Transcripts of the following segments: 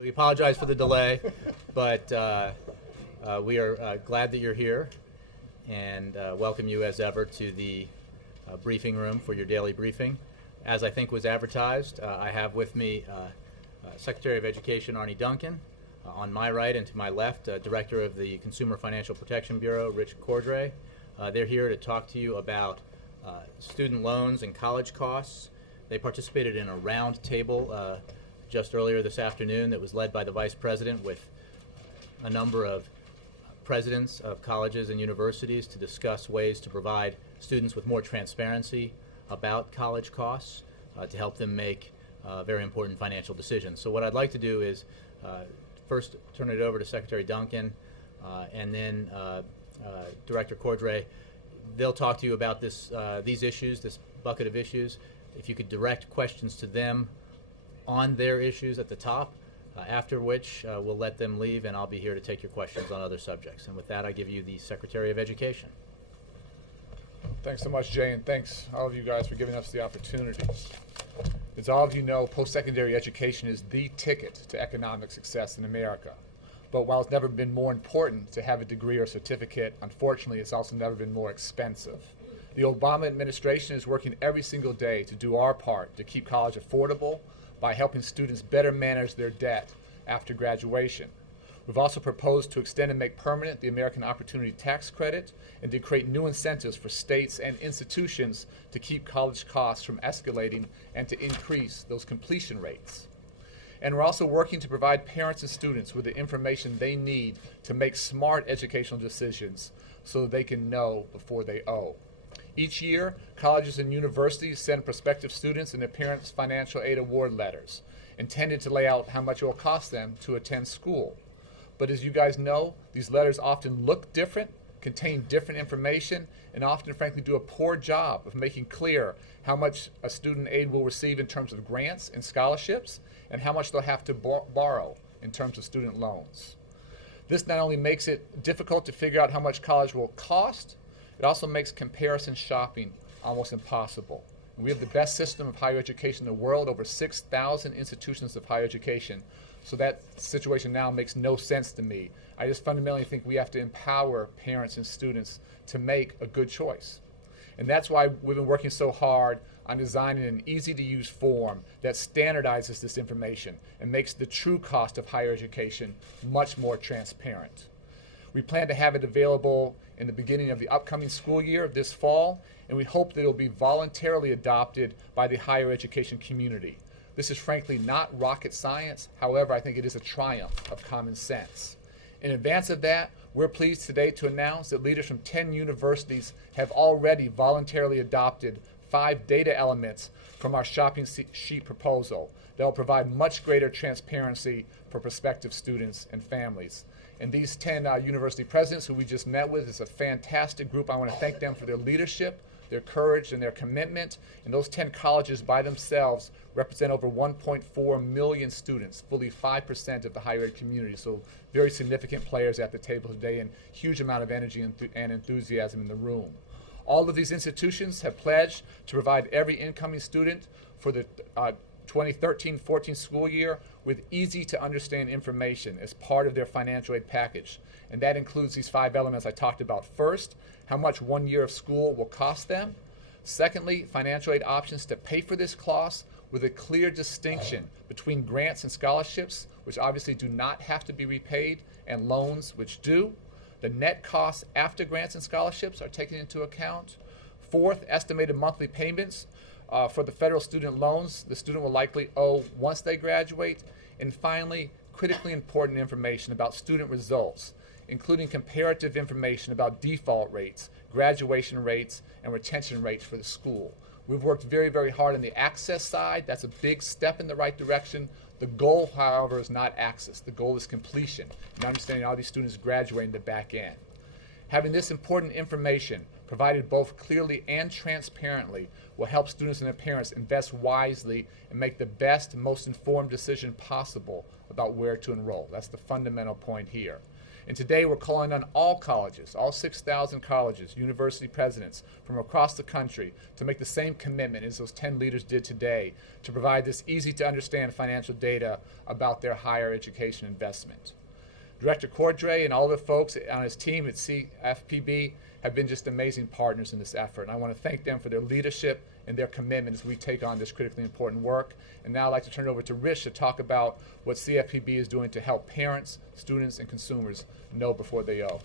We apologize for the delay, but we are glad that you're here and welcome you as ever to the briefing room for your daily briefing. As I think was advertised, I have with me Secretary of Education Arne Duncan, on my right and to my left, Director of the Consumer Financial Protection Bureau, Rich Cordray. They're here to talk to you about student loans and college costs. They participated in a round table just earlier this afternoon that was led by the Vice President with a number of presidents of colleges and universities to discuss ways to provide students with more transparency about college costs to help them make very important financial decisions. So what I'd like to do is first turn it over to Secretary Duncan and then Director Cordray. They'll talk to you about these issues, this bucket of issues. If you could direct questions to them on their issues at the top, after which we'll let them leave and I'll be here to take your questions on other subjects. And with that, I give you the Secretary of Education. Thanks so much, Jay, and thanks all of you guys for giving us the opportunity. As all of you know, post-secondary education is the ticket to economic success in America. But while it's never been more important to have a degree or certificate, unfortunately, it's also never been more expensive. The Obama administration is working every single day to do our part to keep college affordable by helping students better manage their debt after graduation. We've also proposed to extend and make permanent the American Opportunity Tax Credit and to create new incentives for states and institutions to keep college costs from escalating and to increase those completion rates. And we're also working to provide parents and students with the information they need to make smart educational decisions so that they can know before they owe. Each year, colleges and universities send prospective students and their parents financial aid award letters intended to lay out how much it will cost them to attend school. But as you guys know, these letters often look different, contain different information, and often, frankly, do a poor job of making clear how much a student aid will receive in terms of grants and scholarships and how much they'll have to borrow in terms of student loans. This not only makes it difficult to figure out how much college will cost, it also makes comparison shopping almost impossible. And we have the best system of higher education in the world, over 6,000 institutions of higher education. So that situation now makes no sense to me. I just fundamentally think we have to empower parents and students to make a good choice. And that's why we've been working so hard on designing an easy-to-use form that standardizes this information and makes the true cost of higher education much more transparent. We plan to have it available in the beginning of the upcoming school year this fall, and we hope that it will be voluntarily adopted by the higher education community. This is frankly not rocket science. However, I think it is a triumph of common sense. In advance of that, we're pleased today to announce that leaders from 10 universities have already voluntarily adopted 5 data elements from our shopping sheet proposal that will provide much greater transparency for prospective students and families. And these 10 university presidents who we just met with is a fantastic group. I want to thank them for their leadership, their courage, and their commitment. And those 10 colleges by themselves represent over 1.4 million students, fully 5% of the higher ed community. So very significant players at the table today and huge amount of energy and enthusiasm in the room. All of these institutions have pledged to provide every incoming student for the 2013-14 school year with easy-to-understand information as part of their financial aid package. And that includes these 5 elements I talked about. First, how much 1 year of school will cost them. Secondly, financial aid options to pay for this cost with a clear distinction between grants and scholarships, which obviously do not have to be repaid, and loans, which do. The net costs after grants and scholarships are taken into account. Fourth, estimated monthly payments for the federal student loans the student will likely owe once they graduate. And finally, critically important information about student results, including comparative information about default rates, graduation rates, and retention rates for the school. We've worked very, very hard on the access side. That's a big step in the right direction. The goal, however, is not access. The goal is completion and understanding all these students graduating the back end. Having this important information provided both clearly and transparently will help students and their parents invest wisely and make the best, most informed decision possible about where to enroll. That's the fundamental point here. And today we're calling on all colleges, all 6,000 colleges, university presidents from across the country to make the same commitment as those 10 leaders did today to provide this easy-to-understand financial data about their higher education investment. Director Cordray and all the folks on his team at CFPB have been just amazing partners in this effort, and I want to thank them for their leadership and their commitment as we take on this critically important work. And now I'd like to turn it over to Rich to talk about what CFPB is doing to help parents, students, and consumers know before they owe.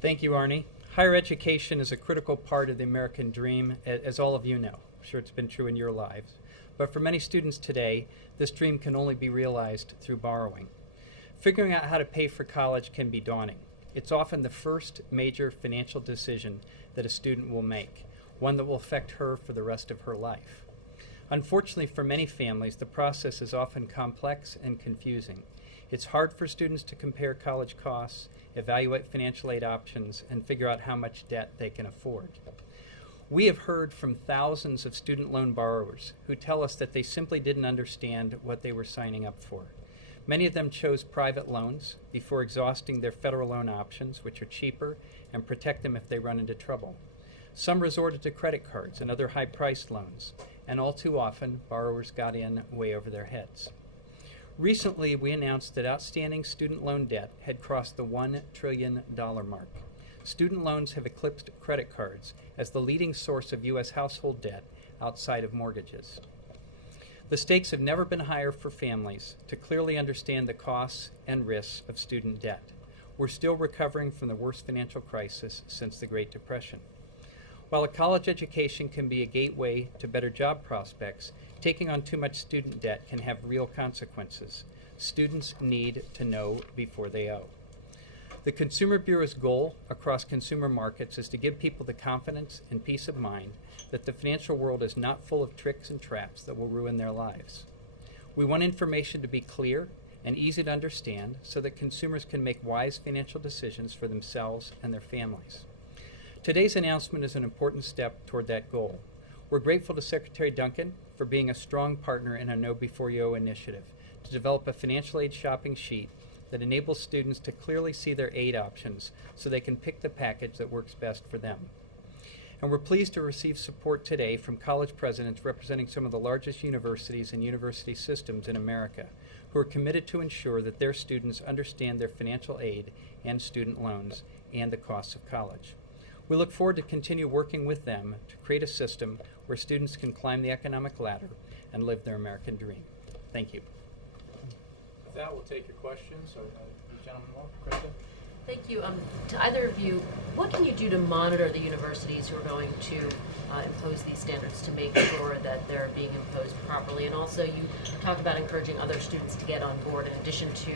Thank you, Arnie. Higher education is a critical part of the American dream, as all of you know. I'm sure it's been true in your lives. But for many students today, this dream can only be realized through borrowing. Figuring out how to pay for college can be daunting. It's often the first major financial decision that a student will make, one that will affect her for the rest of her life. Unfortunately, for many families, the process is often complex and confusing. It's hard for students to compare college costs, evaluate financial aid options, and figure out how much debt they can afford. We have heard from thousands of student loan borrowers who tell us that they simply didn't understand what they were signing up for. Many of them chose private loans before exhausting their federal loan options, which are cheaper and protect them if they run into trouble. Some resorted to credit cards and other high-priced loans, and all too often, borrowers got in way over their heads. Recently, we announced that outstanding student loan debt had crossed the $1 trillion mark. Student loans have eclipsed credit cards as the leading source of U.S. household debt outside of mortgages. The stakes have never been higher for families to clearly understand the costs and risks of student debt. We're still recovering from the worst financial crisis since the Great Depression. While a college education can be a gateway to better job prospects, taking on too much student debt can have real consequences. Students need to know before they owe. The Consumer Bureau's goal across consumer markets is to give people the confidence and peace of mind that the financial world is not full of tricks and traps that will ruin their lives. We want information to be clear and easy to understand so that consumers can make wise financial decisions for themselves and their families. Today's announcement is an important step toward that goal. We're grateful to Secretary Duncan for being a strong partner in our Know Before You Owe initiative to develop a financial aid shopping sheet that enables students to clearly see their aid options so they can pick the package that works best for them. And we're pleased to receive support today from college presidents representing some of the largest universities and university systems in America who are committed to ensure that their students understand their financial aid and student loans and the costs of college. We look forward to continue working with them to create a system where students can climb the economic ladder and live their American dream. Thank you. With that, we'll take your questions. So, you gentlemen, Krista? Thank you. To either of you, what can you do to monitor the universities who are going to impose these standards to make sure that they're being imposed properly? And also, you talk about encouraging other students to get on board in addition to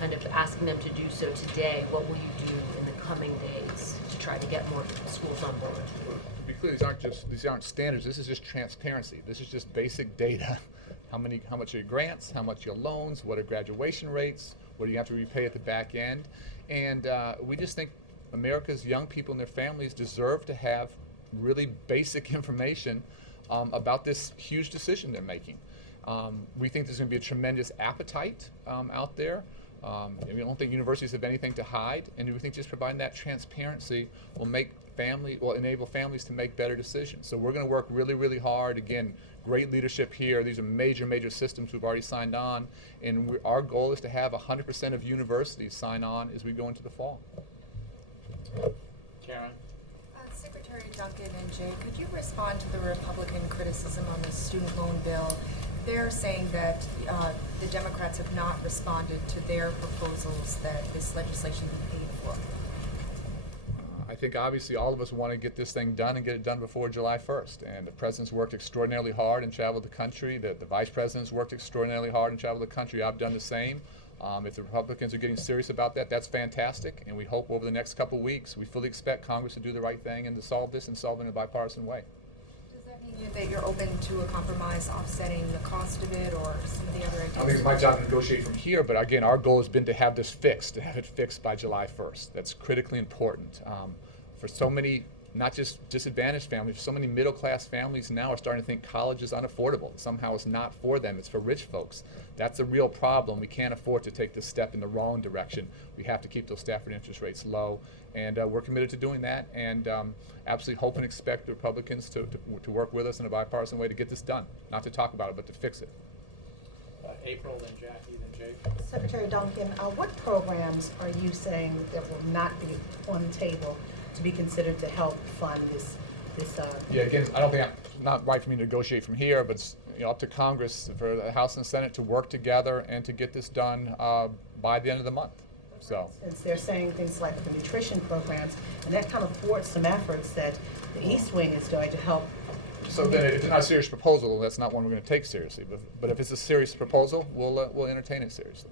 kind of asking them to do so today. What will you do in the coming days to try to get more schools on board? To be clear, these aren't standards. This is just transparency. This is just basic data. How much are your grants? How much are your loans? What are graduation rates? What do you have to repay at the back end? And we just think America's young people and their families deserve to have really basic information about this huge decision they're making. We think there's going to be a tremendous appetite out there. We don't think universities have anything to hide, and we think just providing that transparency will enable families to make better decisions. So we're going to work really, really hard. Again, great leadership here. These are major, major systems we've already signed on, and our goal is to have 100% of universities sign on as we go into the fall. Karen? Secretary Duncan and Jay, could you respond to the Republican criticism on the student loan bill? They're saying that the Democrats have not responded to their proposals that this legislation be paid for. I think obviously all of us want to get this thing done and get it done before July 1st. And the president's worked extraordinarily hard and traveled the country. The vice president's worked extraordinarily hard and traveled the country. I've done the same. If the Republicans are getting serious about that, that's fantastic. And we hope over the next couple of weeks, we fully expect Congress to do the right thing and to solve this and solve it in a bipartisan way. Does that mean that you're open to a compromise offsetting the cost of it or some of the other ideas? I mean, it's my job to negotiate from here, but again, our goal has been to have this fixed, to have it fixed by July 1st. That's critically important. For so many not just disadvantaged families. So many middle-class families now are starting to think college is unaffordable. Somehow it's not for them, it's for rich folks. That's a real problem. We can't afford to take this step in the wrong direction. We have to keep those Stafford interest rates low, and we're committed to doing that, and absolutely hope and expect the Republicans to work with us in a bipartisan way to get this done. Not to talk about it, but to fix it. April, then Jackie, then Jake. Secretary Duncan, what programs are you saying that will not be on the table to be considered to help fund this? Yeah, again, I don't think I'm not right for me to negotiate from here, but it's up to Congress for the House and Senate to work together and to get this done by the end of the month. So, since they're saying things like the nutrition programs, and that kind of thwarts some efforts that the East Wing is doing to help. so then, if it's not a serious proposal, that's not one we're going to take seriously. But if it's a serious proposal, we'll entertain it seriously.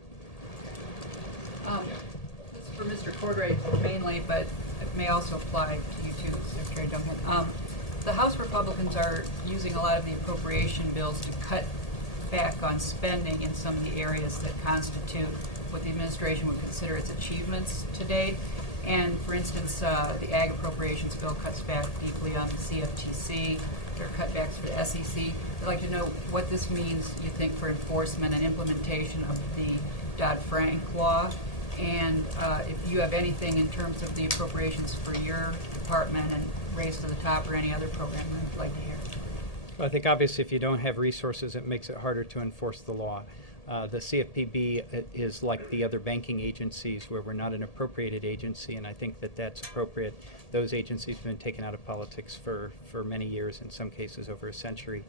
This is for Mr. Cordray mainly, but it may also apply to you too, Secretary Duncan. The House Republicans are using a lot of the appropriation bills to cut back on spending in some of the areas that constitute what the administration would consider its achievements to date. And for instance, the Ag Appropriations Bill cuts back deeply on the CFTC. There are cutbacks for the SEC. I'd like to know what this means, you think, for enforcement and implementation of the Dodd-Frank law, and if you have anything in terms of the appropriations for your department and Race to the Top or any other program I'd like to hear. Well, I think obviously if you don't have resources, it makes it harder to enforce the law. The CFPB is like the other banking agencies where we're not an appropriated agency, and I think that that's appropriate. Those agencies have been taken out of politics for many years, in some cases over a century.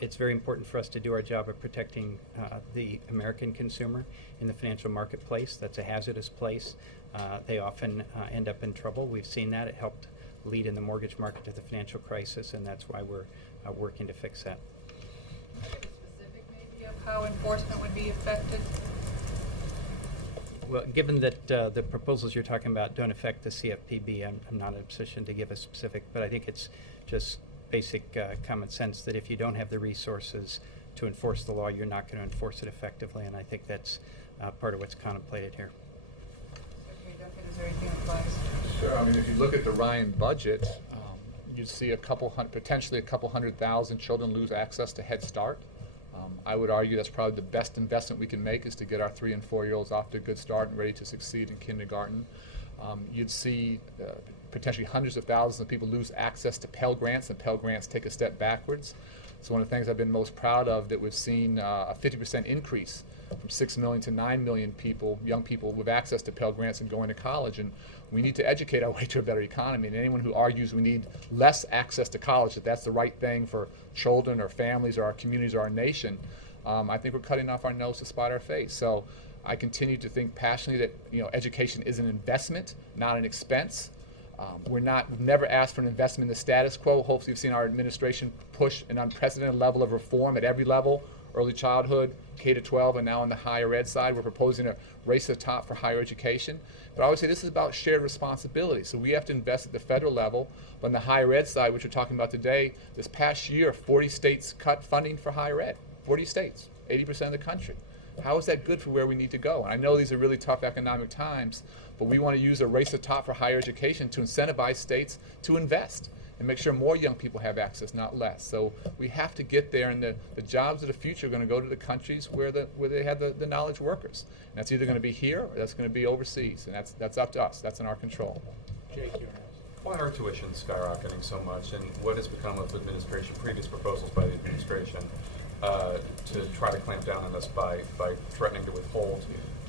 It's very important for us to do our job of protecting the American consumer in the financial marketplace. That's a hazardous place. They often end up in trouble. We've seen that. It helped lead in the mortgage market to the financial crisis, and that's why we're working to fix that. Specific maybe of how enforcement would be affected? Well, given that the proposals you're talking about don't affect the CFPB, I'm not in a position to give a specific, but I think it's just basic common sense that if you don't have the resources to enforce the law, you're not going to enforce it effectively, and I think that's part of what's contemplated here. Secretary Duncan, is there anything that applies? Sure. I mean, if you look at the Ryan budget, you'd see potentially a couple 100,000 children lose access to Head Start. I would argue that's probably the best investment we can make is to get our 3- and 4-year-olds off to a good start and ready to succeed in kindergarten. You'd see potentially hundreds of thousands of people lose access to Pell Grants, and Pell Grants take a step backwards. It's one of the things I've been most proud of, that we've seen a 50% increase from 6 million to 9 million people, young people with access to Pell Grants and going to college. And we need to educate our way to a better economy. And anyone who argues we need less access to college, that that's the right thing for children or families or our communities or our nation, I think we're cutting off our nose to spite our face. So I continue to think passionately that education is an investment, not an expense. We've never asked for an investment in the status quo. Hopefully you've seen our administration push an unprecedented level of reform at every level, early childhood, K-12, and now on the higher ed side. We're proposing a race to the top for higher education. But I always say this is about shared responsibility. So we have to invest at the federal level. But on the higher ed side, which we're talking about today, this past year, 40 states cut funding for higher ed. 40 states, 80% of the country. How is that good for where we need to go? And I know these are really tough economic times, but we want to use a race to the top for higher education to incentivize states to invest and make sure more young people have access, not less. So we have to get there, and the jobs of the future are going to go to the countries where they have the knowledge workers. And that's either going to be here or that's going to be overseas, and that's up to us. That's in our control. Jake, you're next. Why are tuition skyrocketing so much, and what has become of previous proposals by the administration to try to clamp down on this by threatening to withhold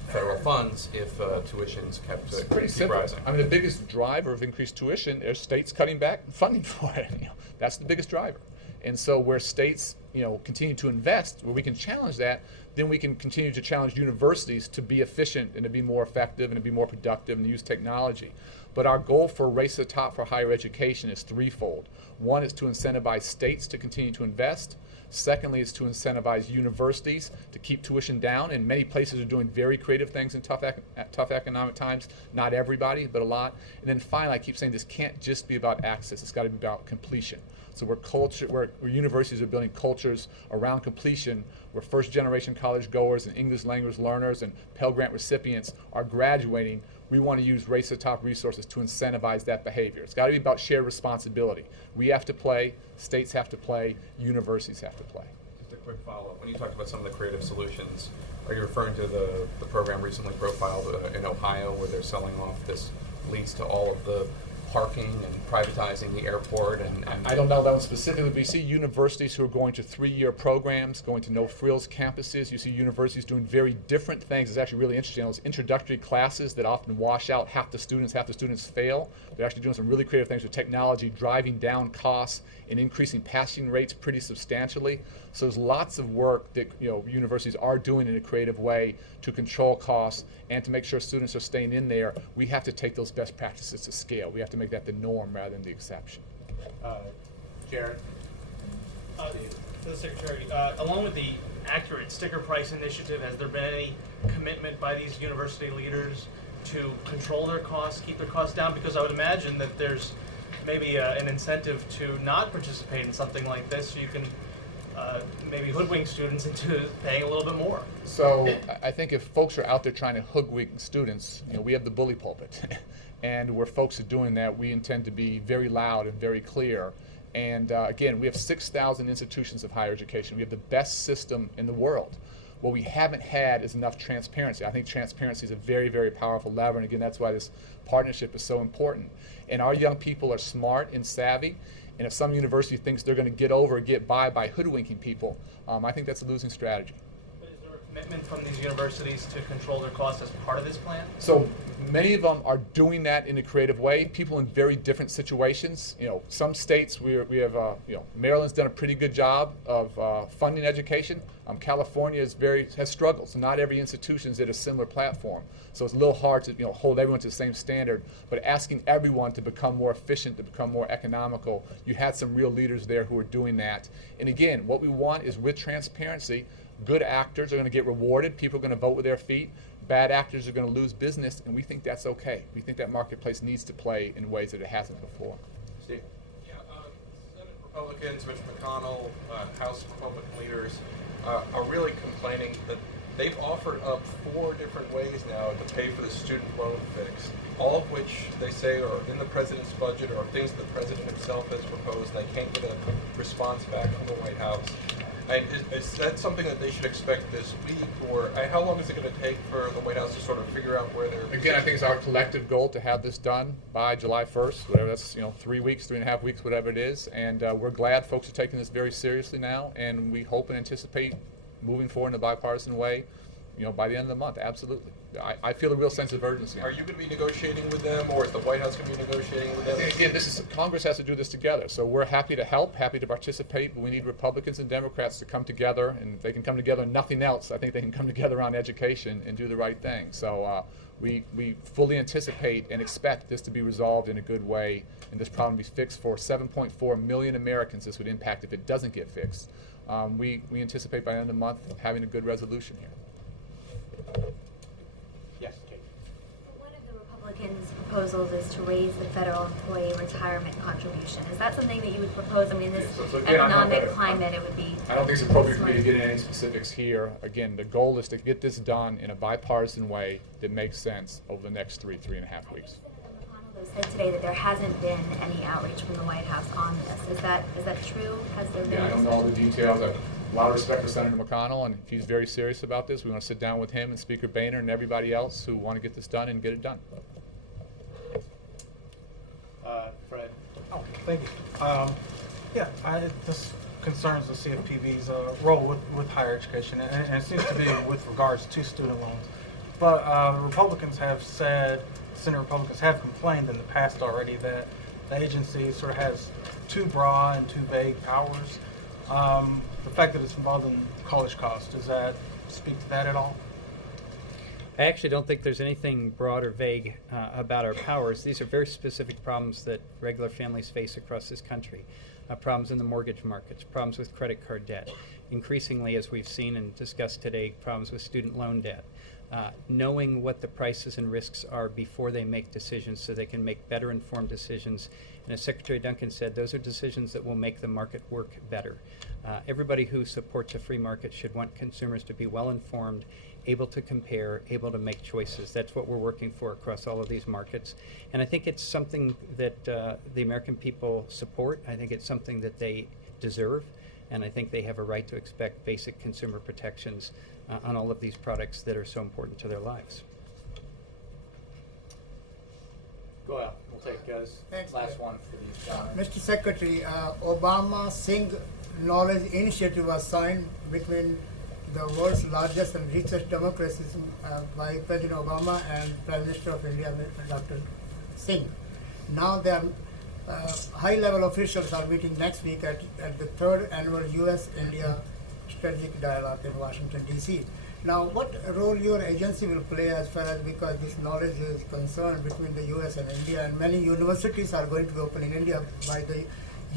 federal funds if tuition's It's pretty simple. rising? I mean, the biggest driver of increased tuition is states cutting back funding for it. That's the biggest driver. And so where states, continue to invest, where we can challenge that, then we can continue to challenge universities to be efficient and to be more effective and to be more productive and use technology. But our goal for Race to the Top for higher education is threefold. One is to incentivize states to continue to invest. Secondly, is to incentivize universities to keep tuition down, and many places are doing very creative things in tough economic times. Not everybody, but a lot. And then finally, I keep saying this can't just be about access. It's got to be about completion. So where universities are building cultures around completion, where first-generation college goers and English language learners and Pell Grant recipients are graduating we want to use race to the top resources to incentivize that behavior. It's got to be about shared responsibility. We have to play, states have to play, universities have to play. Just a quick follow-up. When you talked about some of the creative solutions, are you referring to the program recently profiled in Ohio where they're selling off this lease to all of the parking and privatizing the airport? And I don't know that one specifically, but you see universities who are going to 3-year programs, going to no-frills campuses. You see universities doing very different things. It's actually really interesting. Those introductory classes that often wash out half the students fail. They're actually doing some really creative things with technology, driving down costs and increasing passing rates pretty substantially. So there's lots of work that universities are doing in a creative way to control costs and to make sure students are staying in there. We have to take those best practices to scale. We have to make that the norm rather than the exception. Jared? For the Secretary, along with the accurate sticker price initiative, has there been any commitment by these university leaders to control their costs, keep their costs down? Because I would imagine that there's maybe an incentive to not participate in something like this, so you can maybe hoodwink students into paying a little bit more. So I think if folks are out there trying to hoodwink students, we have the bully pulpit. And where folks are doing that, we intend to be very loud and very clear. And again, we have 6,000 institutions of higher education. We have the best system in the world. What we haven't had is enough transparency. I think transparency is a very, very powerful lever, and again, that's why this partnership is so important. And our young people are smart and savvy, and if some university thinks they're going to get by hoodwinking people, I think that's a losing strategy. But is there a commitment from these universities to control their costs as part of this plan? So many of them are doing that in a creative way. People in very different situations. Some states we have. Maryland's done a pretty good job of funding education. California has struggled. So not every institution is at a similar platform. So it's a little hard to hold everyone to the same standard. But asking everyone to become more efficient, to become more economical, you had some real leaders there who are doing that. And again, what we want is with transparency. Good actors are going to get rewarded. People are going to vote with their feet. Bad actors are going to lose business, and we think that's okay. We think that marketplace needs to play in ways that it hasn't before. Steve? Yeah, Senate Republicans, Mitch McConnell, House Republican leaders are really complaining that they've offered up 4 different ways now to pay for the student loan fix, all of which they say are in the president's budget or things the president himself has proposed. They can't get a response back from the White House. And is that something that they should expect this week, or how long is it going to take for the White House to sort of figure out where they're? Again, I think it's our collective goal to have this done by July 1st, whatever that's 3 weeks, 3.5 weeks, whatever it is. And we're glad folks are taking this very seriously now, and we hope and anticipate moving forward in a bipartisan way, by the end of the month. Absolutely. I feel a real sense of urgency. Are you going to be negotiating with them, or is the White House going to be negotiating with them? Again, Congress has to do this together. So we're happy to help, happy to participate, but we need Republicans and Democrats to come together. And if they can come together on nothing else, I think they can come together on education and do the right thing. So we fully anticipate and expect this to be resolved in a good way, and this problem to be fixed for 7.4 million Americans. This would impact if it doesn't get fixed. We anticipate by the end of the month having a good resolution here. Yes, Kate. One of the Republicans' proposals is to raise the federal employee retirement contribution. Is that something that you would propose? I mean, in this economic climate, it would be. I don't think it's appropriate for me to get into any specifics here. Again, the goal is to get this done in a bipartisan way that makes sense over the next 3.5 weeks. McConnell said today that there hasn't been any outreach from the White House on this. Is that true? Has there been? Yeah, I don't know all the details. I have a lot of respect for Senator McConnell, and if he's very serious about this, we want to sit down with him and Speaker Boehner and everybody else who want to get this done and get it done. Fred. Oh, thank you. This concerns the CFPB's role with higher education, and it seems to be with regards to student loans. But Republicans have said, Senate Republicans have complained in the past already that the agency sort of has too broad and too vague powers. The fact that it's involved in college costs, does that speak to that at all? I actually don't think there's anything broad or vague about our powers. These are very specific problems that regular families face across this country. Problems in the mortgage markets, problems with credit card debt, increasingly, as we've seen and discussed today, problems with student loan debt. knowing what the prices and risks are before they make decisions so they can make better informed decisions. And as Secretary Duncan said, those are decisions that will make the market work better. Everybody who supports a free market should want consumers to be well informed, able to compare, able to make choices. That's what we're working for across all of these markets. And I think it's something that the American people support. I think it's something that they deserve. And I think they have a right to expect basic consumer protections on all of these products that are so important to their lives. Go ahead. We'll take this Thanks, last Chair. one for these gentlemen. Mr. Secretary, Obama Singh Knowledge Initiative was signed between the world's largest and richest democracies by President Obama and Prime Minister of India, Dr. Singh. Now their high-level officials are meeting next week at the third annual U.S.-India Strategic Dialogue in Washington, D.C. Now, what role your agency will play as far as, because this knowledge is concerned between the U.S. and India, and many universities are going to be open in India by the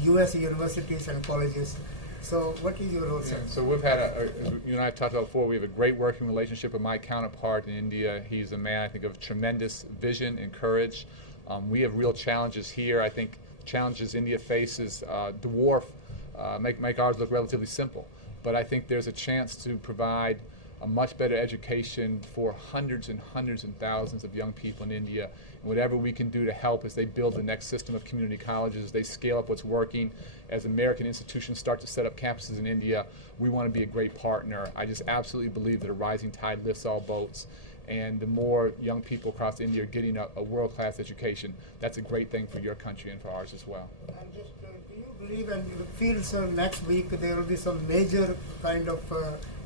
U.S. universities and colleges. So what is your role, sir? So we've had as you and I have talked about before, we have a great working relationship with my counterpart in India. He's a man, I think, of tremendous vision and courage. We have real challenges here. I think challenges India faces dwarf, make ours look relatively simple. But I think there's a chance to provide a much better education for hundreds and hundreds and thousands of young people in India. And whatever we can do to help as they build the next system of community colleges, as they scale up what's working, as American institutions start to set up campuses in India, we want to be a great partner. I just absolutely believe that a rising tide lifts all boats. And the more young people across India are getting a world-class education, that's a great thing for your country and for ours as well. And just, do you believe and feel, sir, next week there will be some major kind of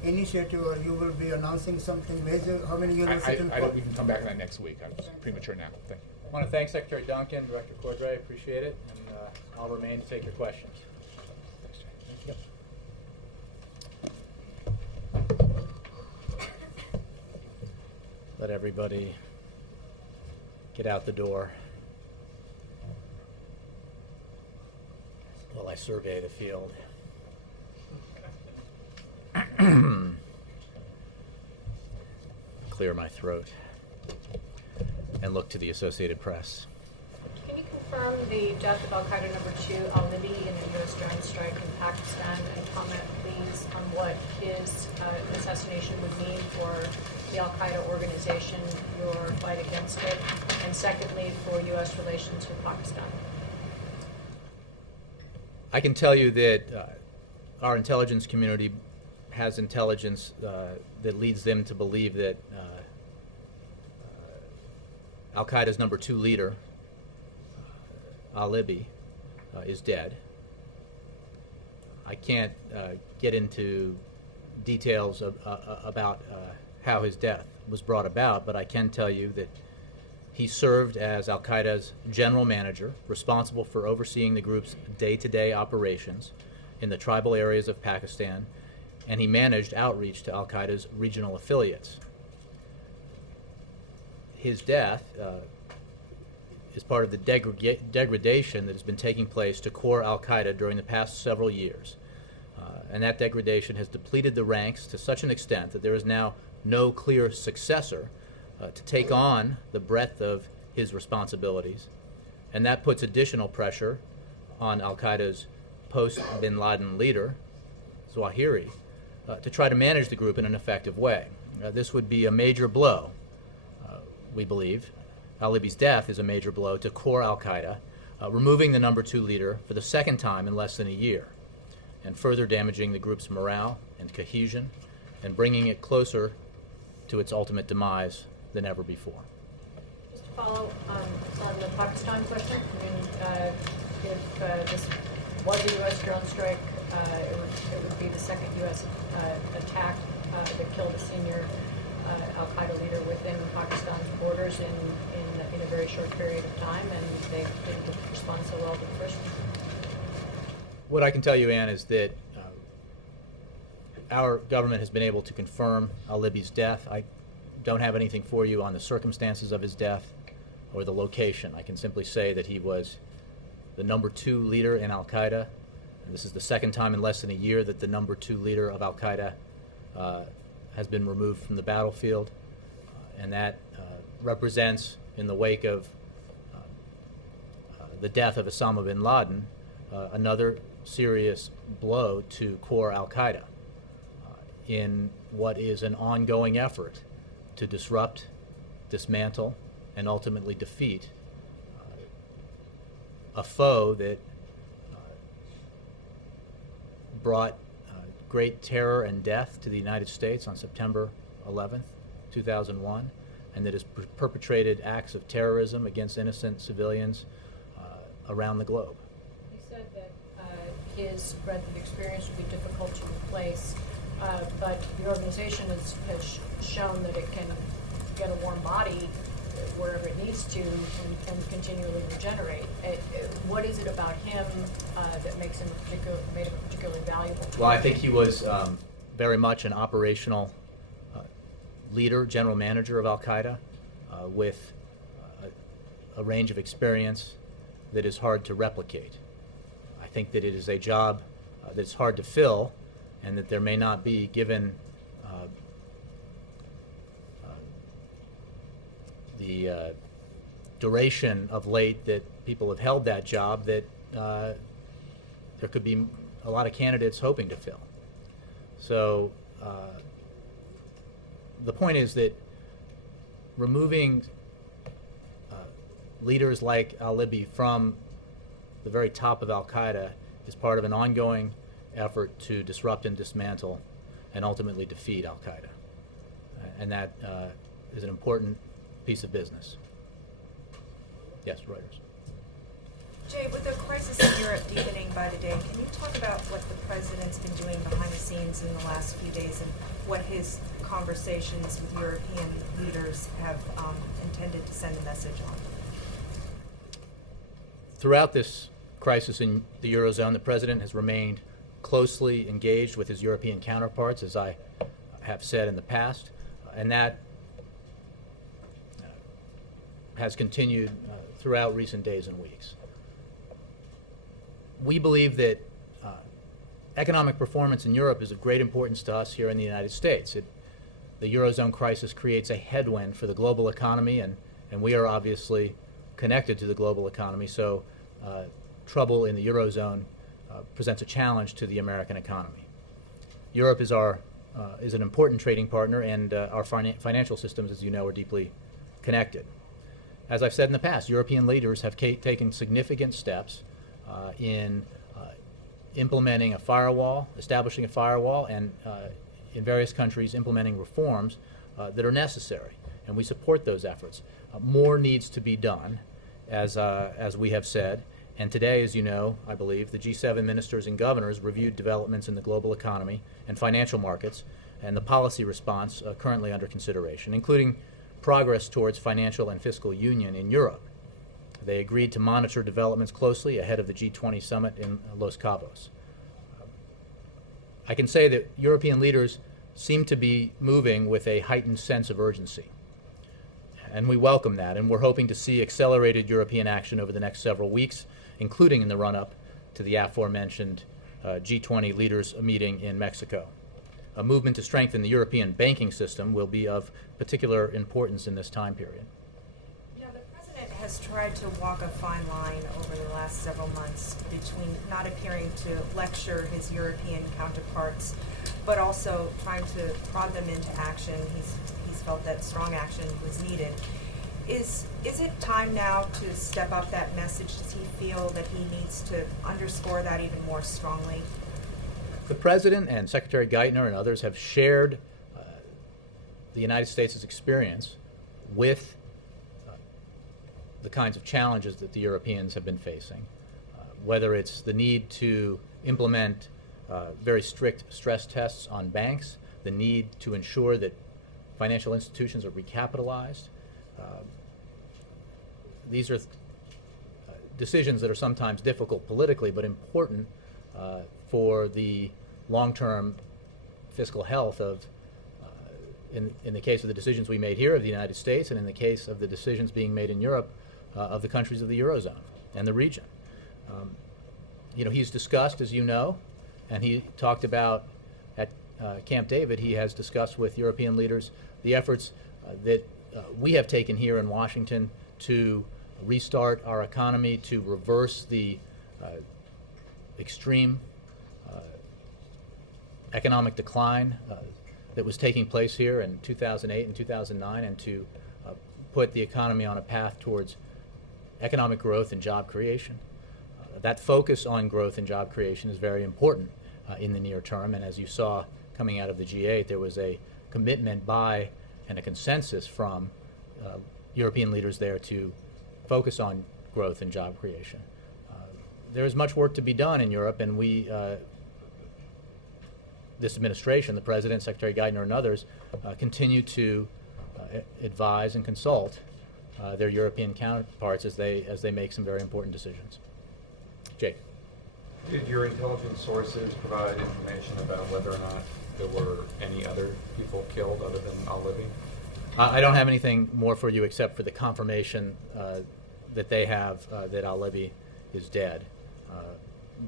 initiative, or you will be announcing something major? How many universities? We can come back on that next week. I'm just premature now. Thank you. I want to thank Secretary Duncan, Director Cordray, appreciate it, and I'll remain to take your questions. Yep. Let everybody get out the door while I survey the field. Clear my throat and look to the Associated Press. Can you confirm the death of Al-Qaeda number 2, al-Libi, in the U.S. drone strike in Pakistan, and comment, please, on what his assassination would mean for the Al-Qaeda organization, your fight against it, and secondly, for U.S. relations with Pakistan? I can tell you that our intelligence community has intelligence that leads them to believe that Al-Qaeda's number 2 leader, al-Libi, is dead. I can't get into details about how his death was brought about, but I can tell you that he served as Al-Qaeda's general manager, responsible for overseeing the group's day-to-day operations in the tribal areas of Pakistan, and he managed outreach to Al-Qaeda's regional affiliates. His death is part of the degradation that has been taking place to core Al-Qaeda during the past several years. And that degradation has depleted the ranks to such an extent that there is now no clear successor to take on the breadth of his responsibilities. And that puts additional pressure on Al-Qaeda's post-Bin Laden leader, Zawahiri, to try to manage the group in an effective way. This would be a major blow, we believe. Al-Libi's death is a major blow to core Al-Qaeda, removing the number 2 leader for the second time in less than a year, and further damaging the group's morale and cohesion, and bringing it closer to its ultimate demise than ever before. Just to follow on the Pakistan question, I mean, if this was a U.S. drone strike, it would be the second U.S. attack that killed a senior Al-Qaeda leader within Pakistan's borders in a very short period of time, and they didn't respond so well to the first one. What I can tell you, Ann, is that our government has been able to confirm al-Libi's death. I don't have anything for you on the circumstances of his death or the location. I can simply say that he was the number 2 leader in Al-Qaeda, and this is the second time in less than a year that the number 2 leader of Al-Qaeda has been removed from the battlefield. and that represents, in the wake of the death of Osama bin Laden, another serious blow to core al-Qaeda in what is an ongoing effort to disrupt, dismantle, and ultimately defeat a foe that brought great terror and death to the United States on September 11th, 2001, and that has perpetrated acts of terrorism against innocent civilians around the globe. He said that his breadth of experience would be difficult to replace, but the organization has shown that it can get a warm body wherever it needs to and continually regenerate. What is it about him that makes him made him particularly valuable? Well, I think he was very much an operational leader, general manager of al-Qaeda, with a range of experience that is hard to replicate. I think that it is a job that's hard to fill, and that there may not be, given the duration of late that people have held that job, that there could be a lot of candidates hoping to fill. So the point is that removing leaders like al-Libi from the very top of al-Qaeda is part of an ongoing effort to disrupt and dismantle and ultimately defeat al-Qaeda. And that is an important piece of business. Yes, Reuters. Jay, with the crisis in Europe deepening by the day, can you talk about what the president's been doing behind the scenes in the last few days and what his conversations with European leaders have intended to send a message on? Throughout this crisis in the Eurozone, the president has remained closely engaged with his European counterparts, as I have said in the past, and that has continued throughout recent days and weeks. We believe that economic performance in Europe is of great importance to us here in the United States. The Eurozone crisis creates a headwind for the global economy, and we are obviously connected to the global economy, so trouble in the Eurozone presents a challenge to the American economy. Europe is an important trading partner, and our financial systems, as you know, are deeply connected. As I've said in the past, European leaders have taken significant steps in implementing a firewall, establishing a firewall, and in various countries implementing reforms that are necessary, and we support those efforts. More needs to be done, as we have said, and today, as you know, I believe, the G7 ministers and governors reviewed developments in the global economy and financial markets and the policy response currently under consideration, including progress towards financial and fiscal union in Europe. They agreed to monitor developments closely ahead of the G20 summit in Los Cabos. I can say that European leaders seem to be moving with a heightened sense of urgency, and we welcome that, and we're hoping to see accelerated European action over the next several weeks, including in the run-up to the aforementioned G20 leaders meeting in Mexico. A movement to strengthen the European banking system will be of particular importance in this time period. Now, the president has tried to walk a fine line over the last several months between not appearing to lecture his European counterparts, but also trying to prod them into action. He's felt that strong action was needed. Is it time now to step up that message? Does he feel that he needs to underscore that even more strongly? The President and Secretary Geithner and others have shared the United States' experience with the kinds of challenges that the Europeans have been facing, whether it's the need to implement very strict stress tests on banks, the need to ensure that financial institutions are recapitalized. These are decisions that are sometimes difficult politically, but important for the long-term fiscal health of, in the case of the decisions we made here of the United States, and in the case of the decisions being made in Europe of the countries of the Eurozone and the region. He's discussed, as you know, and he talked about at Camp David, he has discussed with European leaders the efforts that we have taken here in Washington to restart our economy, to reverse the extreme economic decline that was taking place here in 2008 and 2009, and to put the economy on a path towards economic growth and job creation. That focus on growth and job creation is very important in the near term, and as you saw coming out of the G8, there was a commitment by and a consensus from European leaders there to focus on growth and job creation. There is much work to be done in Europe, and we, this administration, the President, Secretary Geithner, and others, continue to advise and consult their European counterparts as they make some very important decisions. Jay. Did your intelligence sources provide information about whether or not there were any other people killed other than al-Libi? I don't have anything more for you except for the confirmation that they have that al-Libi is dead.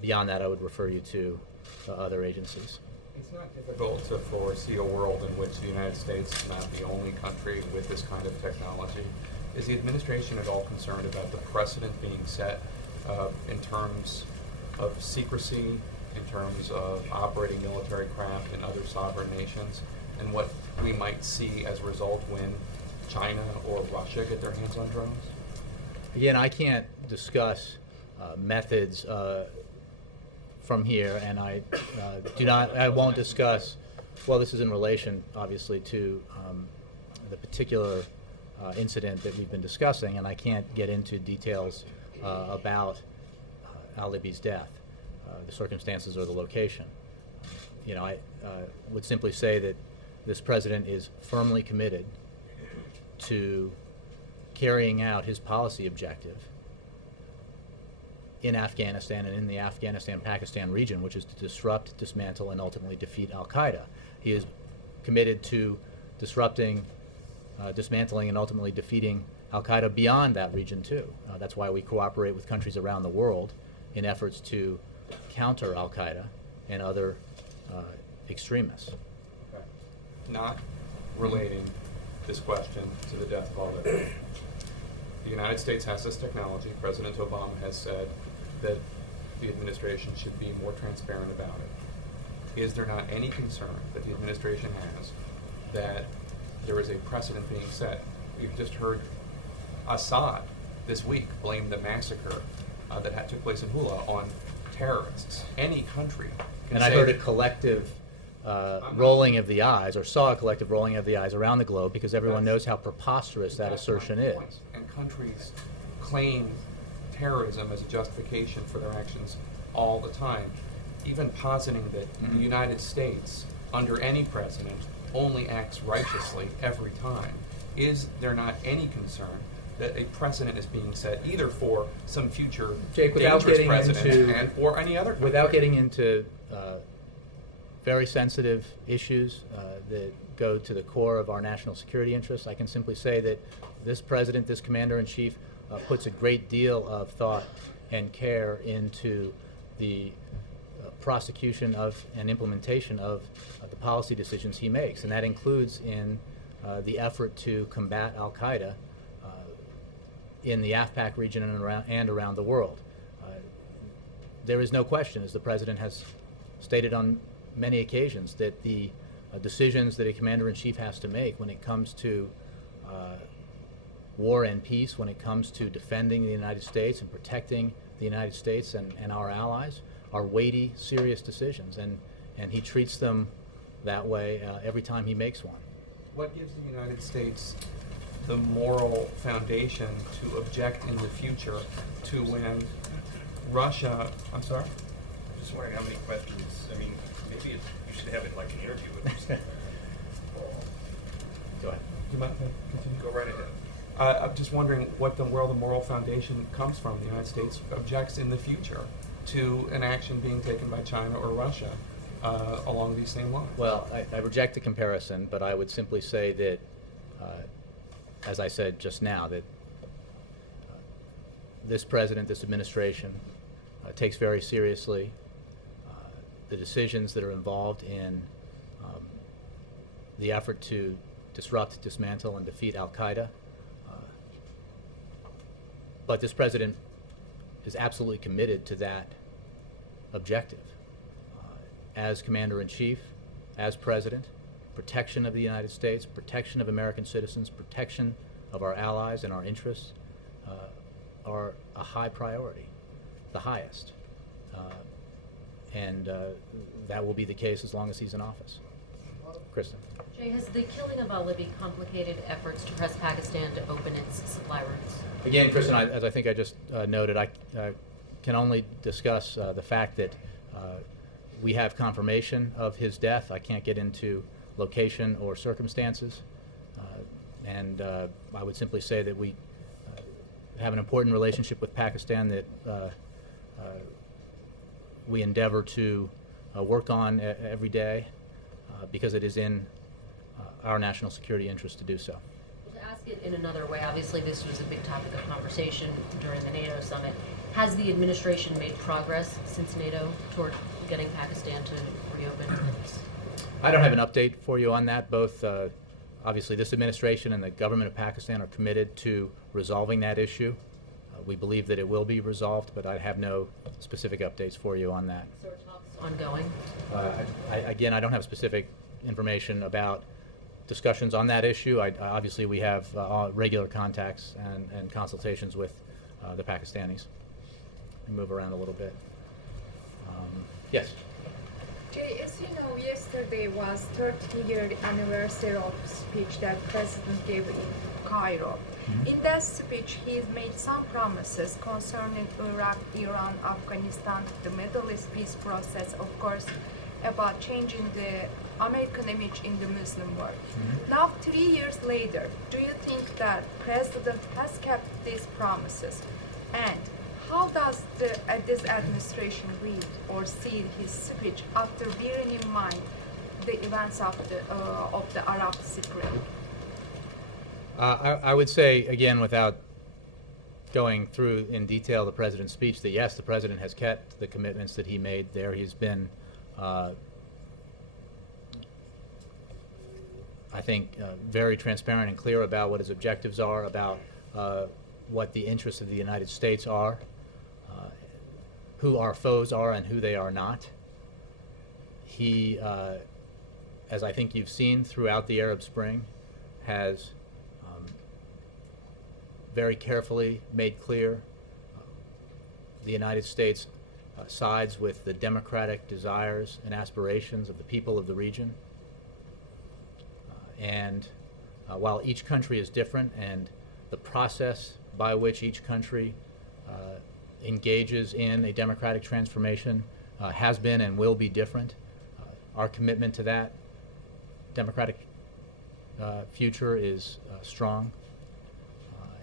Beyond that, I would refer you to other agencies. It's not difficult to foresee a world in which the United States is not the only country with this kind of technology. Is the administration at all concerned about the precedent being set in terms of secrecy, in terms of operating military craft in other sovereign nations, and what we might see as a result when China or Russia get their hands on drones? Again, I can't discuss methods from here, and I won't discuss, well, this is in relation, obviously, to the particular incident that we've been discussing, and I can't get into details about al-Libi's death, the circumstances or the location. I would simply say that this president is firmly committed to carrying out his policy objective in Afghanistan and in the Afghanistan-Pakistan region, which is to disrupt, dismantle, and ultimately defeat al-Qaeda. He is committed to disrupting, dismantling, and ultimately defeating al-Qaeda beyond that region too. That's why we cooperate with countries around the world in efforts to counter al-Qaeda and other extremists. Okay. Not relating this question to the death of al-Libi. The United States has this technology. President Obama has said that the administration should be more transparent about it. Is there not any concern that the administration has that there is a precedent being set? We've just heard Assad this week blame the massacre that took place in Hula on terrorists. Any country can And I heard a collective rolling of the eyes, or saw a collective rolling of the eyes around the globe, because everyone knows how preposterous that assertion is. And countries claim terrorism as a justification for their actions all the time, even positing that the United States, under any president, only acts righteously every time. Is there not any concern that a precedent is being set either for some future Jake, without dangerous getting president into, or any other country? Without getting into very sensitive issues that go to the core of our national security interests, I can simply say that this president, this commander-in-chief, puts a great deal of thought and care into the prosecution of and implementation of the policy decisions he makes, and that includes in the effort to combat al-Qaeda in the AFPAC region and around the world. There is no question, as the president has stated on many occasions, that the decisions that a commander-in-chief has to make when it comes to war and peace, when it comes to defending the United States and protecting the United States and our allies, are weighty, serious decisions, and he treats them that way every time he makes one. What gives the United States the moral foundation to object in the future to when Russia, I'm sorry? I'm just wondering how many questions, I mean, maybe you should have it like an interview with them. Go ahead. Do you mind if I continue? Go right ahead. I'm just wondering where the moral foundation comes from. The United States objects in the future to an action being taken by China or Russia along these same lines. Well, I reject the comparison, but I would simply say that, as I said just now, that this president, this administration, takes very seriously the decisions that are involved in the effort to disrupt, dismantle, and defeat al-Qaeda. But this president is absolutely committed to that objective. As Commander-in-Chief, as President, protection of the United States, protection of American citizens, protection of our allies and our interests are a high priority, the highest. And that will be the case as long as he's in office. Kristen. Jay, has the killing of Ali complicated efforts to press Pakistan to open its supply routes? Again, Kristen, as I think I just noted, I can only discuss the fact that we have confirmation of his death. I can't get into location or circumstances. And I would simply say that we have an important relationship with Pakistan that we endeavor to work on every day because it is in our national security interest to do so. To ask it in another way, obviously this was a big topic of conversation during the NATO summit. Has the administration made progress since NATO toward getting Pakistan to reopen its? I don't have an update for you on that. Both, obviously, this administration and the government of Pakistan are committed to resolving that issue. We believe that it will be resolved, but I have no specific updates for you on that. So are talks ongoing? Again, I don't have specific information about discussions on that issue. Obviously, we have regular contacts and consultations with the Pakistanis. We move around a little bit. Yes? Jay, as you know, yesterday was 30-year anniversary of speech that President gave in Cairo. In that speech, he made some promises concerning Iraq, Iran, Afghanistan, the Middle East peace process, of course, about changing the American image in the Muslim world. Now, 3 years later, do you think that President has kept these promises? And how does this administration read or see his speech after bearing in mind the events of the Arab Spring? I would say, again, without going through in detail the president's speech, that yes, the president has kept the commitments that he made there. He's been, I think, very transparent and clear about what his objectives are, about what the interests of the United States are, who our foes are and who they are not. He, as I think you've seen throughout the Arab Spring, has very carefully made clear the United States sides with the democratic desires and aspirations of the people of the region. And while each country is different and the process by which each country engages in a democratic transformation has been and will be different, our commitment to that democratic future is strong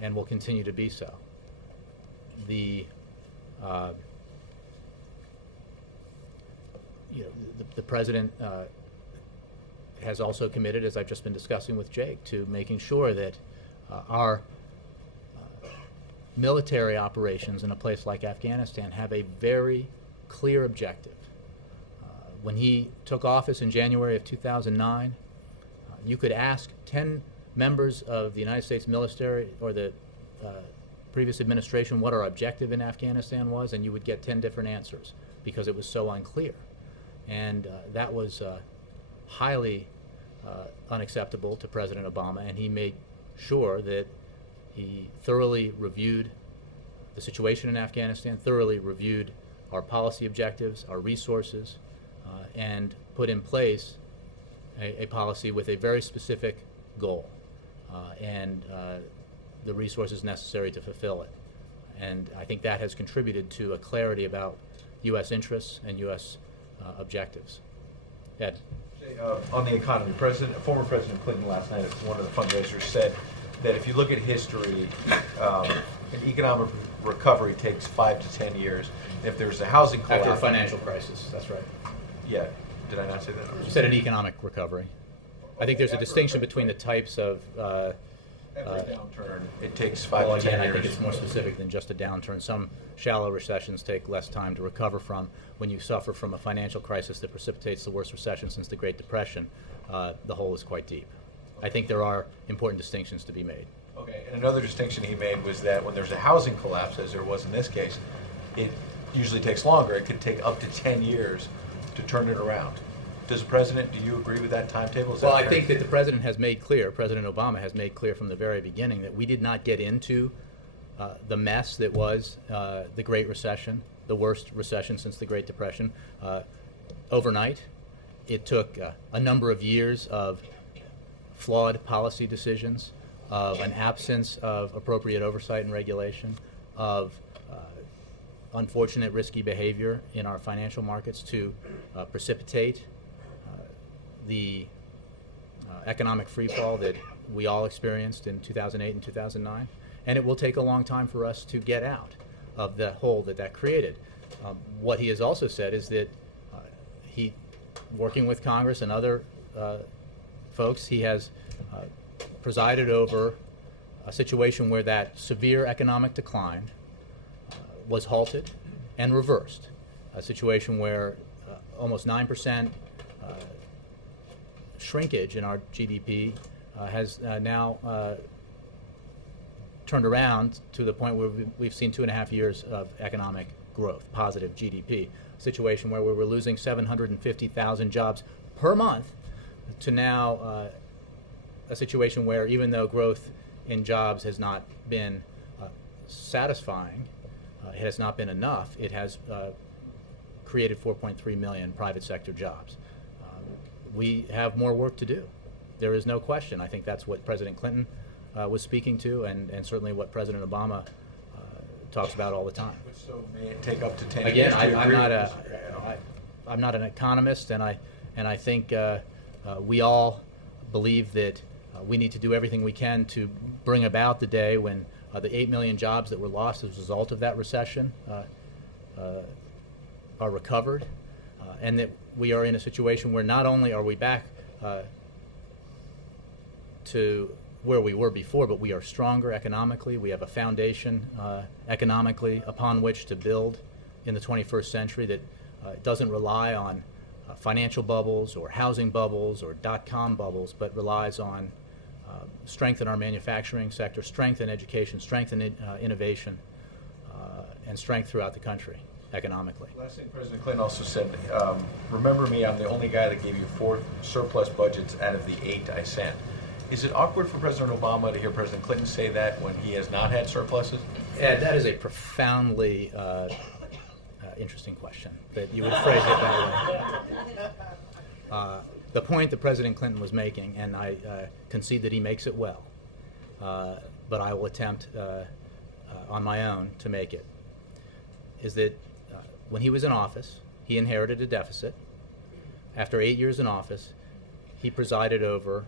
and will continue to be so. The president has also committed, as I've just been discussing with Jake, to making sure that our military operations in a place like Afghanistan have a very clear objective. When he took office in January of 2009, you could ask 10 members of the United States military or the previous administration what our objective in Afghanistan was, and you would get 10 different answers because it was so unclear. And that was highly unacceptable to President Obama, and he made sure that he thoroughly reviewed the situation in Afghanistan, thoroughly reviewed our policy objectives, our resources, and put in place a policy with a very specific goal and the resources necessary to fulfill it. And I think that has contributed to a clarity about U.S. interests and U.S. objectives. Ed? On the economy, former President Clinton last night at one of the fundraisers said that if you look at history, an economic recovery takes 5 to 10 years. If there's a housing collapse... After a financial crisis, that's right. Yeah. Did I not say that? You said an economic recovery. I think there's a distinction between the types of... every downturn, it takes 5 to 10 years. I think it's more specific than just a downturn. Some shallow recessions take less time to recover from. When you suffer from a financial crisis that precipitates the worst recession since the Great Depression, the hole is quite deep. I think there are important distinctions to be made. Okay, and another distinction he made was that when there's a housing collapse, as there was in this case, it usually takes longer. It could take up to 10 years to turn it around. Does the President, do you agree with that timetable? Is Well, that I fair? think that the President has made clear, President Obama has made clear from the very beginning that we did not get into the mess that was the Great Recession, the worst recession since the Great Depression, overnight. It took a number of years of flawed policy decisions, of an absence of appropriate oversight and regulation, of unfortunate risky behavior in our financial markets to precipitate the economic freefall that we all experienced in 2008 and 2009. And it will take a long time for us to get out of the hole that created. What he has also said is that he, working with Congress and other folks, he has presided over a situation where that severe economic decline was halted and reversed. A situation where almost 9% shrinkage in our GDP has now turned around to the point where we've seen 2.5 years of economic growth, positive GDP. A situation where we were losing 750,000 jobs per month to now a situation where even though growth in jobs has not been satisfying, it has not been enough, it has created 4.3 million private sector jobs. We have more work to do. There is no question. I think that's what President Clinton was speaking to, and certainly what President Obama talks about all the time. So may it take up to 10 Again, years? I'm not an economist, and I think we all believe that we need to do everything we can to bring about the day when the 8 million jobs that were lost as a result of that recession are recovered, and that we are in a situation where not only are we back to where we were before, but we are stronger economically. We have a foundation economically upon which to build in the 21st century that doesn't rely on financial bubbles or housing bubbles or dot-com bubbles, but relies on strength in our manufacturing sector, strength in education, strength in innovation, and strength throughout the country economically. Last thing President Clinton also said, remember me, I'm the only guy that gave you 4 surplus budgets out of the 8 I sent. Is it awkward for President Obama to hear President Clinton say that when he has not had surpluses? Ed, that is a profoundly interesting question, that you would phrase it that way. The point that President Clinton was making, and I concede that he makes it well, but I will attempt on my own to make it, is that when he was in office, he inherited a deficit. After 8 years in office, he presided over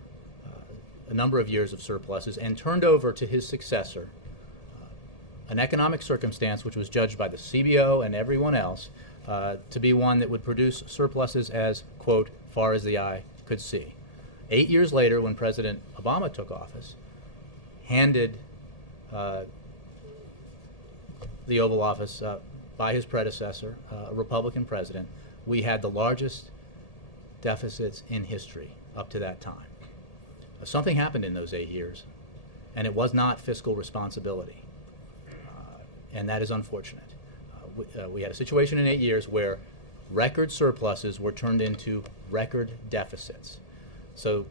a number of years of surpluses and turned over to his successor an economic circumstance which was judged by the CBO and everyone else to be one that would produce surpluses as, quote, far as the eye could see. 8 years later, when President Obama took office, handed the Oval Office by his predecessor, a Republican president, we had the largest deficits in history up to that time. Something happened in those 8 years, and it was not fiscal responsibility, and that is unfortunate. We had a situation in 8 years where record surpluses were turned into record deficits. So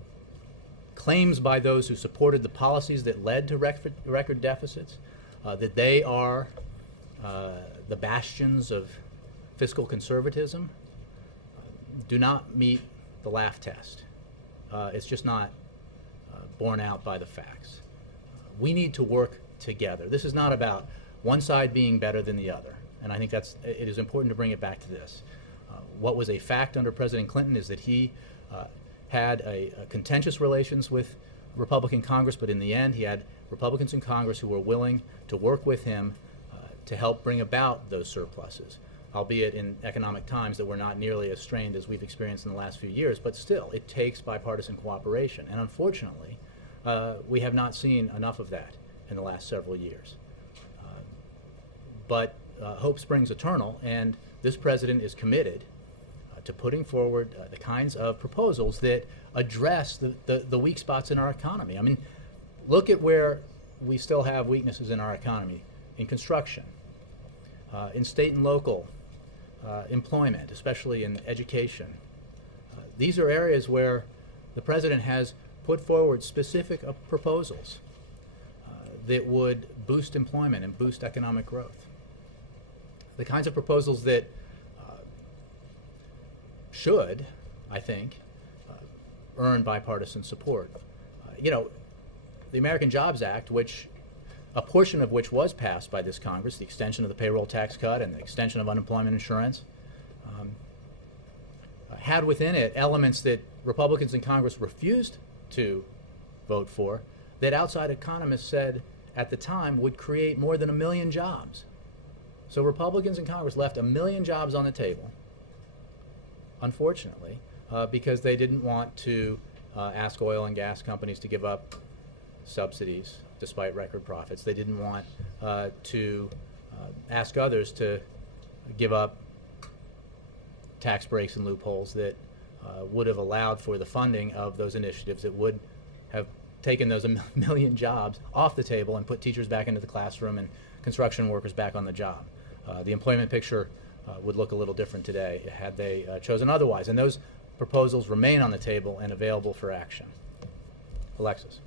claims by those who supported the policies that led to record deficits, that they are the bastions of fiscal conservatism, do not meet the laugh test. It's just not borne out by the facts. We need to work together. This is not about one side being better than the other, and I think it is important to bring it back to this. What was a fact under President Clinton is that he had a contentious relations with Republican Congress, but in the end he had Republicans in Congress who were willing to work with him to help bring about those surpluses, albeit in economic times that were not nearly as strained as we've experienced in the last few years, but still, it takes bipartisan cooperation. And unfortunately, we have not seen enough of that in the last several years. But hope springs eternal, and this president is committed to putting forward the kinds of proposals that address the weak spots in our economy. I mean, look at where we still have weaknesses in our economy: in construction, in state and local employment, especially in education. These are areas where the president has put forward specific proposals that would boost employment and boost economic growth. The kinds of proposals that should, I think, earn bipartisan support. The American Jobs Act, which a portion of which was passed by this Congress, the extension of the payroll tax cut and the extension of unemployment insurance, had within it elements that Republicans in Congress refused to vote for, that outside economists said at the time would create more than 1 million jobs. So Republicans in Congress left 1 million jobs on the table, unfortunately, because they didn't want to ask oil and gas companies to give up subsidies despite record profits. They didn't want to ask others to give up tax breaks and loopholes that would have allowed for the funding of those initiatives that would have taken those 1 million jobs off the table and put teachers back into the classroom and construction workers back on the job. The employment picture would look a little different today had they chosen otherwise. And those proposals remain on the table and available for action. Alexis.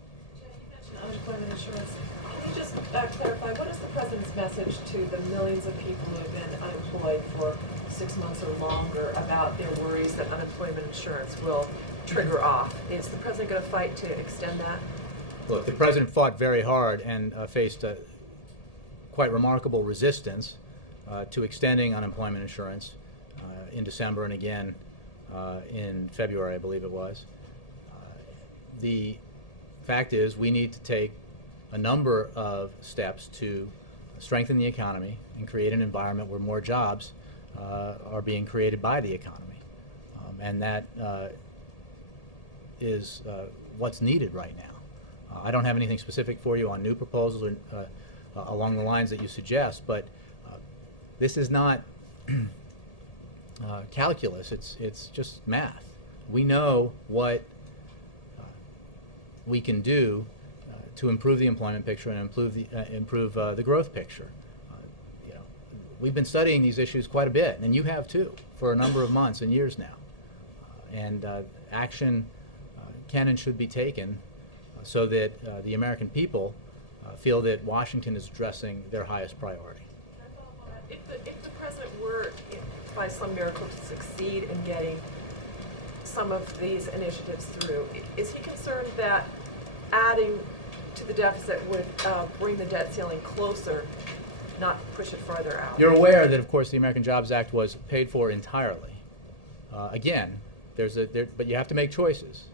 Unemployment insurance. Can you just clarify, what is the president's message to the millions of people who have been unemployed for 6 months or longer about their worries that unemployment insurance will trigger off? Is the president going to fight to extend that? Look, the president fought very hard and faced quite remarkable resistance to extending unemployment insurance in December and again in February, I believe it was. The fact is, we need to take a number of steps to strengthen the economy and create an environment where more jobs are being created by the economy. And that is what's needed right now. I don't have anything specific for you on new proposals or along the lines that you suggest, but this is not calculus. It's just math. We know what we can do to improve the employment picture and improve the growth picture. We've been studying these issues quite a bit, and you have too, for a number of months and years now. And action can and should be taken so that the American people feel that Washington is addressing their highest priority. If the president were, by some miracle, to succeed in getting some of these initiatives through, is he concerned that adding to the deficit would bring the debt ceiling closer, not push it farther out? You're aware that, of course, the American Jobs Act was paid for entirely. Again, but you have to make choices.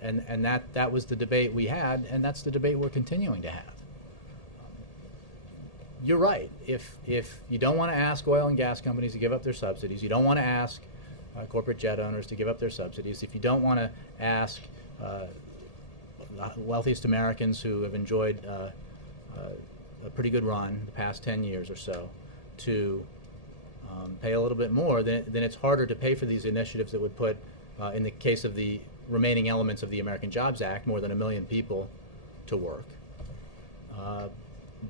And that was the debate we had, and that's the debate we're continuing to have. You're right. If you don't want to ask oil and gas companies to give up their subsidies, you don't want to ask corporate jet owners to give up their subsidies, if you don't want to ask the wealthiest Americans who have enjoyed a pretty good run the past 10 years or so to pay a little bit more, then it's harder to pay for these initiatives that would put, in the case of the remaining elements of the American Jobs Act, more than 1 million people to work.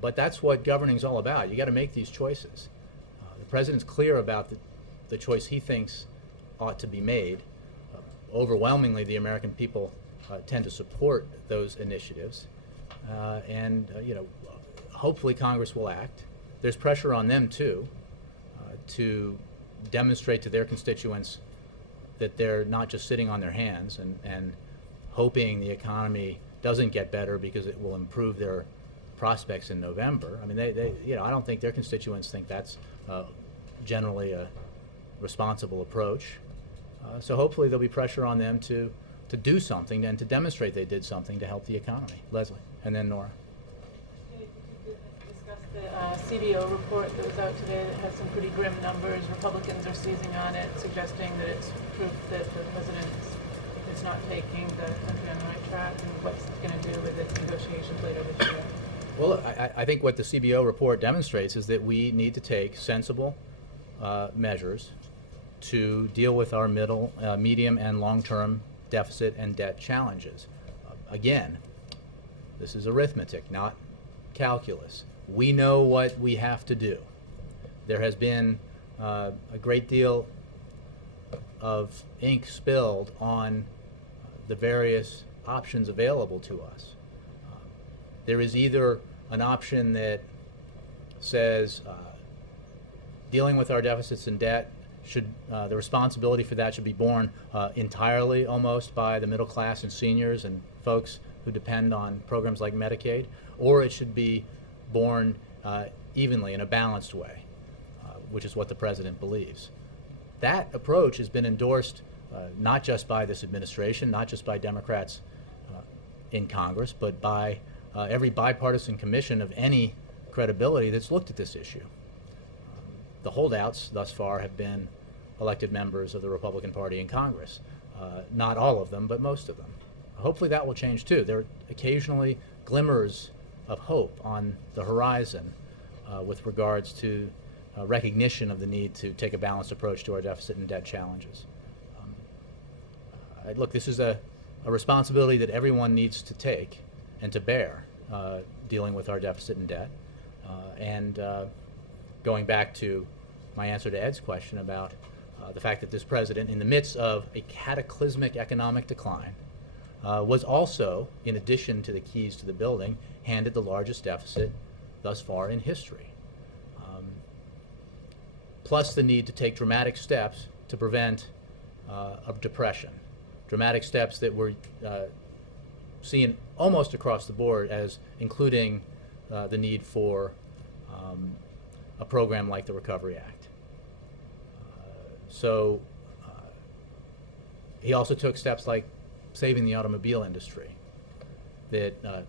But that's what governing is all about. You got to make these choices. The president's clear about the choice he thinks ought to be made. Overwhelmingly, the American people tend to support those initiatives, and hopefully Congress will act. There's pressure on them too to demonstrate to their constituents that they're not just sitting on their hands and hoping the economy doesn't get better because it will improve their prospects in November. I mean, I don't think their constituents think that's generally a responsible approach. So hopefully there'll be pressure on them to do something and to demonstrate they did something to help the economy. Leslie, and then Nora. Discuss the CBO report that was out today that has some pretty grim numbers. Republicans are seizing on it, suggesting that it's proof that the president is not taking the country on the right track, and what's going to do with its negotiations later this year. Well, I think what the CBO report demonstrates is that we need to take sensible measures to deal with our medium, and long-term deficit and debt challenges. Again, this is arithmetic, not calculus. We know what we have to do. There has been a great deal of ink spilled on the various options available to us. There is either an option that says dealing with our deficits and debt should the responsibility for that should be borne entirely almost by the middle class and seniors and folks who depend on programs like Medicaid, or it should be borne evenly in a balanced way, which is what the president believes. That approach has been endorsed not just by this administration, not just by Democrats in Congress, but by every bipartisan commission of any credibility that's looked at this issue. The holdouts thus far have been elected members of the Republican Party in Congress. Not all of them, but most of them. Hopefully that will change too. There are occasionally glimmers of hope on the horizon with regards to recognition of the need to take a balanced approach to our deficit and debt challenges. Look, this is a responsibility that everyone needs to take and to bear, dealing with our deficit and debt. Going back to my answer to Ed's question about the fact that this president, in the midst of a cataclysmic economic decline, was also, in addition to the keys to the building, handed the largest deficit thus far in history. Plus the need to take dramatic steps to prevent a depression. Dramatic steps that were seen almost across the board as including the need for a program like the Recovery Act. He also took steps like saving the automobile industry that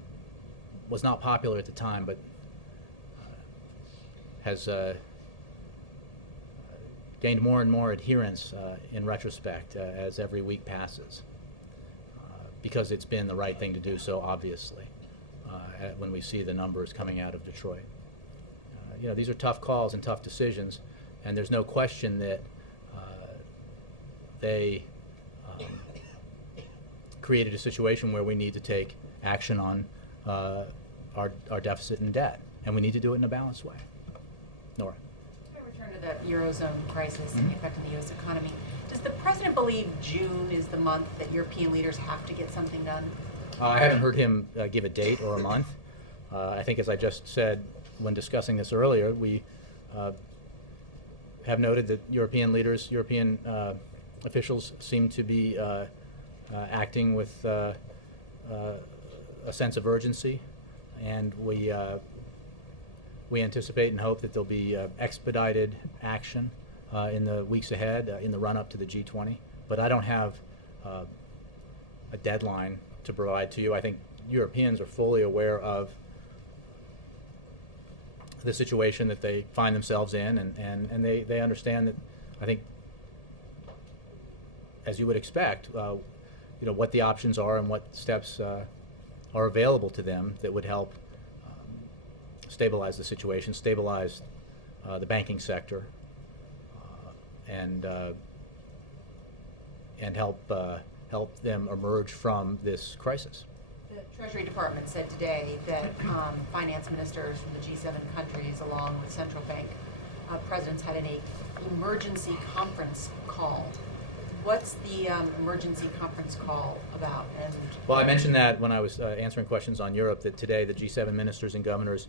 was not popular at the time, but has gained more and more adherence in retrospect as every week passes, because it's been the right thing to do so obviously when we see the numbers coming out of Detroit. These are tough calls and tough decisions, and there's no question that they created a situation where we need to take action on our deficit and debt, and we need to do it in a balanced way. Nora. Return to the Eurozone crisis and the effect on the U.S. economy. Does the president believe June is the month that European leaders have to get something done? I haven't heard him give a date or a month. I think, as I just said when discussing this earlier, we have noted that European leaders, European officials seem to be acting with a sense of urgency, and we anticipate and hope that there'll be expedited action in the weeks ahead in the run-up to the G20. But I don't have a deadline to provide to you. I think Europeans are fully aware of the situation that they find themselves in, and they understand that, I think, as you would expect, what the options are and what steps are available to them that would help stabilize the situation, stabilize the banking sector, and help them emerge from this crisis. The Treasury Department said today that finance ministers from the G7 countries, along with central bank presidents, had an emergency conference call. What's the emergency conference call about? Well, I mentioned that when I was answering questions on Europe, that today the G7 ministers and governors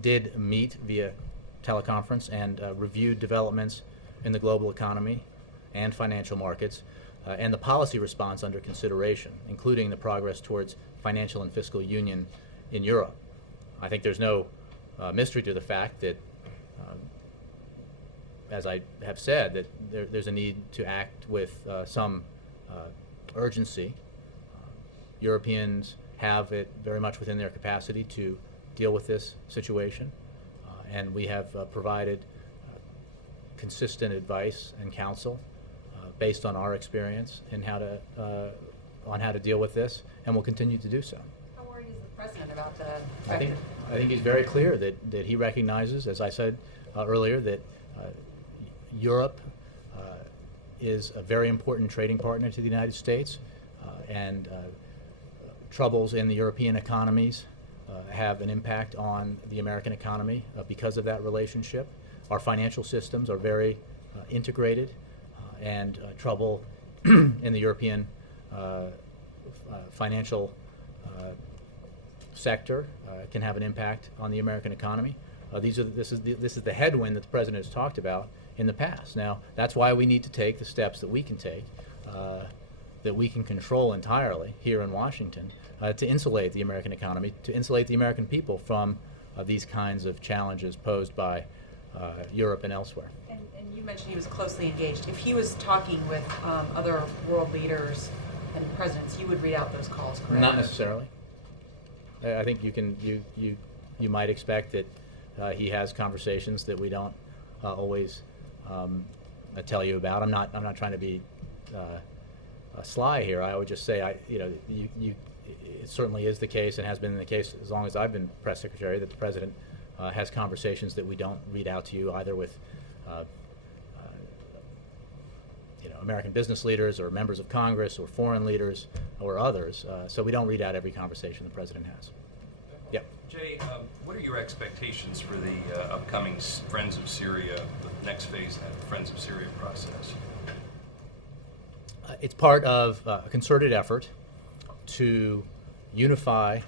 did meet via teleconference and reviewed developments in the global economy and financial markets and the policy response under consideration, including the progress towards financial and fiscal union in Europe. I think there's no mystery to the fact that, as I have said, that there's a need to act with some urgency. Europeans have it very much within their capacity to deal with this situation, and we have provided consistent advice and counsel based on our experience in how to deal with this, and will continue to do so. How worried is the president about the? I think he's very clear that he recognizes, as I said earlier, that Europe is a very important trading partner to the United States, and troubles in the European economies have an impact on the American economy because of that relationship. Our financial systems are very integrated, and trouble in the European financial sector can have an impact on the American economy. This is the headwind that the President has talked about in the past. Now, that's why we need to take the steps that we can take, that we can control entirely here in Washington, to insulate the American economy, to insulate the American people from these kinds of challenges posed by Europe and elsewhere. And you mentioned he was closely engaged. If he was talking with other world leaders and presidents, you would read out those calls, correct? Not necessarily. I think you might expect that he has conversations that we don't always tell you about. I'm not trying to be sly here. I would just say it certainly is the case, and has been the case as long as I've been press secretary, that the President has conversations that we don't read out to you, either with American business leaders or members of Congress or foreign leaders or others. So we don't read out every conversation the President has. Yep. Jay, what are your expectations for the upcoming Friends of Syria, the next phase of that Friends of Syria process? It's part of a concerted effort to unify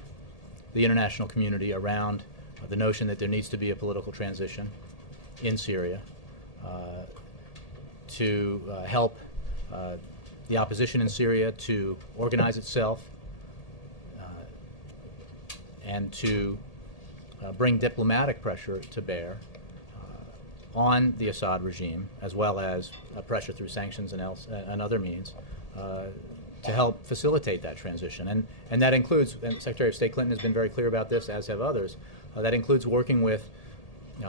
the international community around the notion that there needs to be a political transition in Syria, to help the opposition in Syria to organize itself, and to bring diplomatic pressure to bear on the Assad regime, as well as pressure through sanctions and other means, to help facilitate that transition. And that includes, and Secretary of State Clinton has been very clear about this, as have others, that includes working with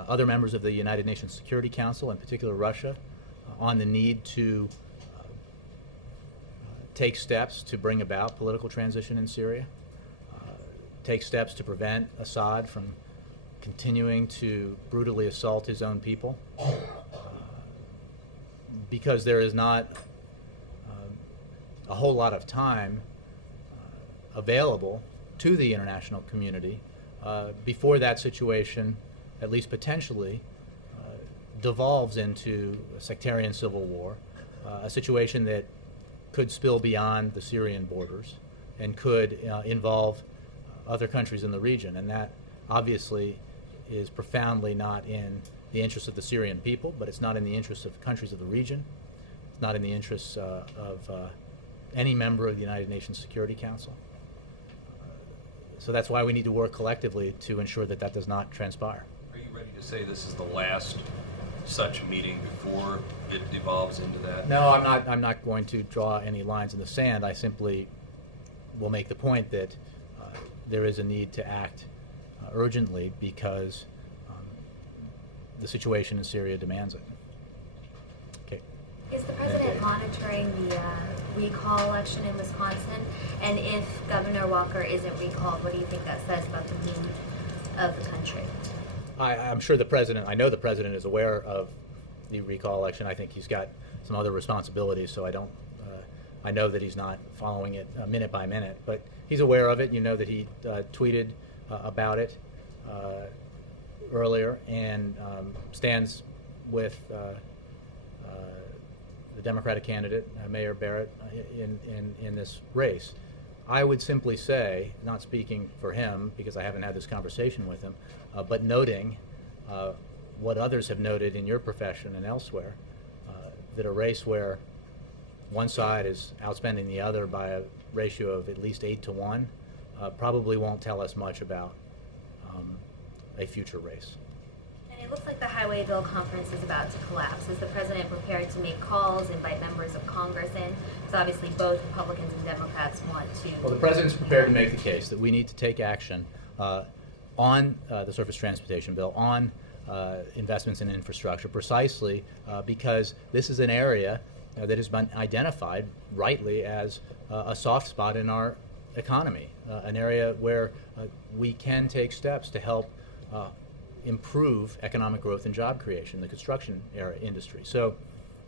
other members of the United Nations Security Council, in particular Russia, on the need to take steps to bring about political transition in Syria, take steps to prevent Assad from continuing to brutally assault his own people, because there is not a whole lot of time available to the international community before that situation, at least potentially, devolves into a sectarian civil war, a situation that could spill beyond the Syrian borders and could involve other countries in the region. And that obviously is profoundly not in the interests of the Syrian people, but it's not in the interests of countries of the region. It's not in the interests of any member of the United Nations Security Council. So that's why we need to work collectively to ensure that that does not transpire. Are you ready to say this is the last such meeting before it devolves into that? No, I'm not going to draw any lines in the sand. I simply will make the point that there is a need to act urgently because the situation in Syria demands it. Okay. Is the President monitoring the recall election in Wisconsin? And if Governor Walker isn't recalled, what do you think that says about the mood of the country? I'm sure I know the President is aware of the recall election. I think he's got some other responsibilities, so I know that he's not following it minute by minute, but he's aware of it. You know that he tweeted about it earlier and stands with the Democratic candidate, Mayor Barrett, in this race. I would simply say, not speaking for him because I haven't had this conversation with him, but noting what others have noted in your profession and elsewhere, that a race where one side is outspending the other by a ratio of at least 8 to 1 probably won't tell us much about a future race. And it looks like the Highway Bill conference is about to collapse. Is the President prepared to make calls, invite members of Congress in? Because obviously both Republicans and Democrats want to. Well, the President's prepared to make the case that we need to take action on the surface transportation bill, on investments in infrastructure, precisely because this is an area that has been identified rightly as a soft spot in our economy, an area where we can take steps to help improve economic growth and job creation, the construction industry. So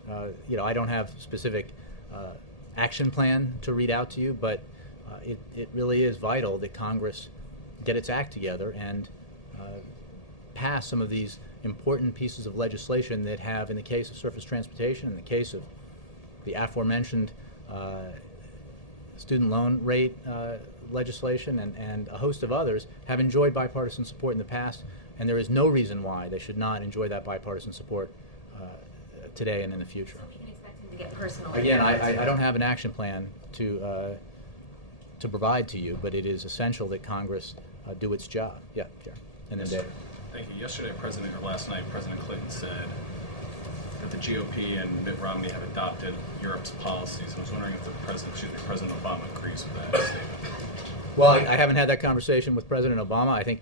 I don't have specific action plan to read out to you, but it really is vital that Congress get its act together and pass some of these important pieces of legislation that have, in the case of surface transportation, in the case of the aforementioned student loan rate legislation and a host of others, have enjoyed bipartisan support in the past, and there is no reason why they should not enjoy that bipartisan support today and in the future. So we can expect him to get personal. Again, I don't have an action plan to provide to you, but it is essential that Congress do its job. Yeah, Jared. And then Dave. Thank you. Yesterday, last night, President Clinton said that the GOP and Mitt Romney have adopted Europe's policies. And I was wondering if President Obama agrees with that statement. Well, I haven't had that conversation with President Obama. I think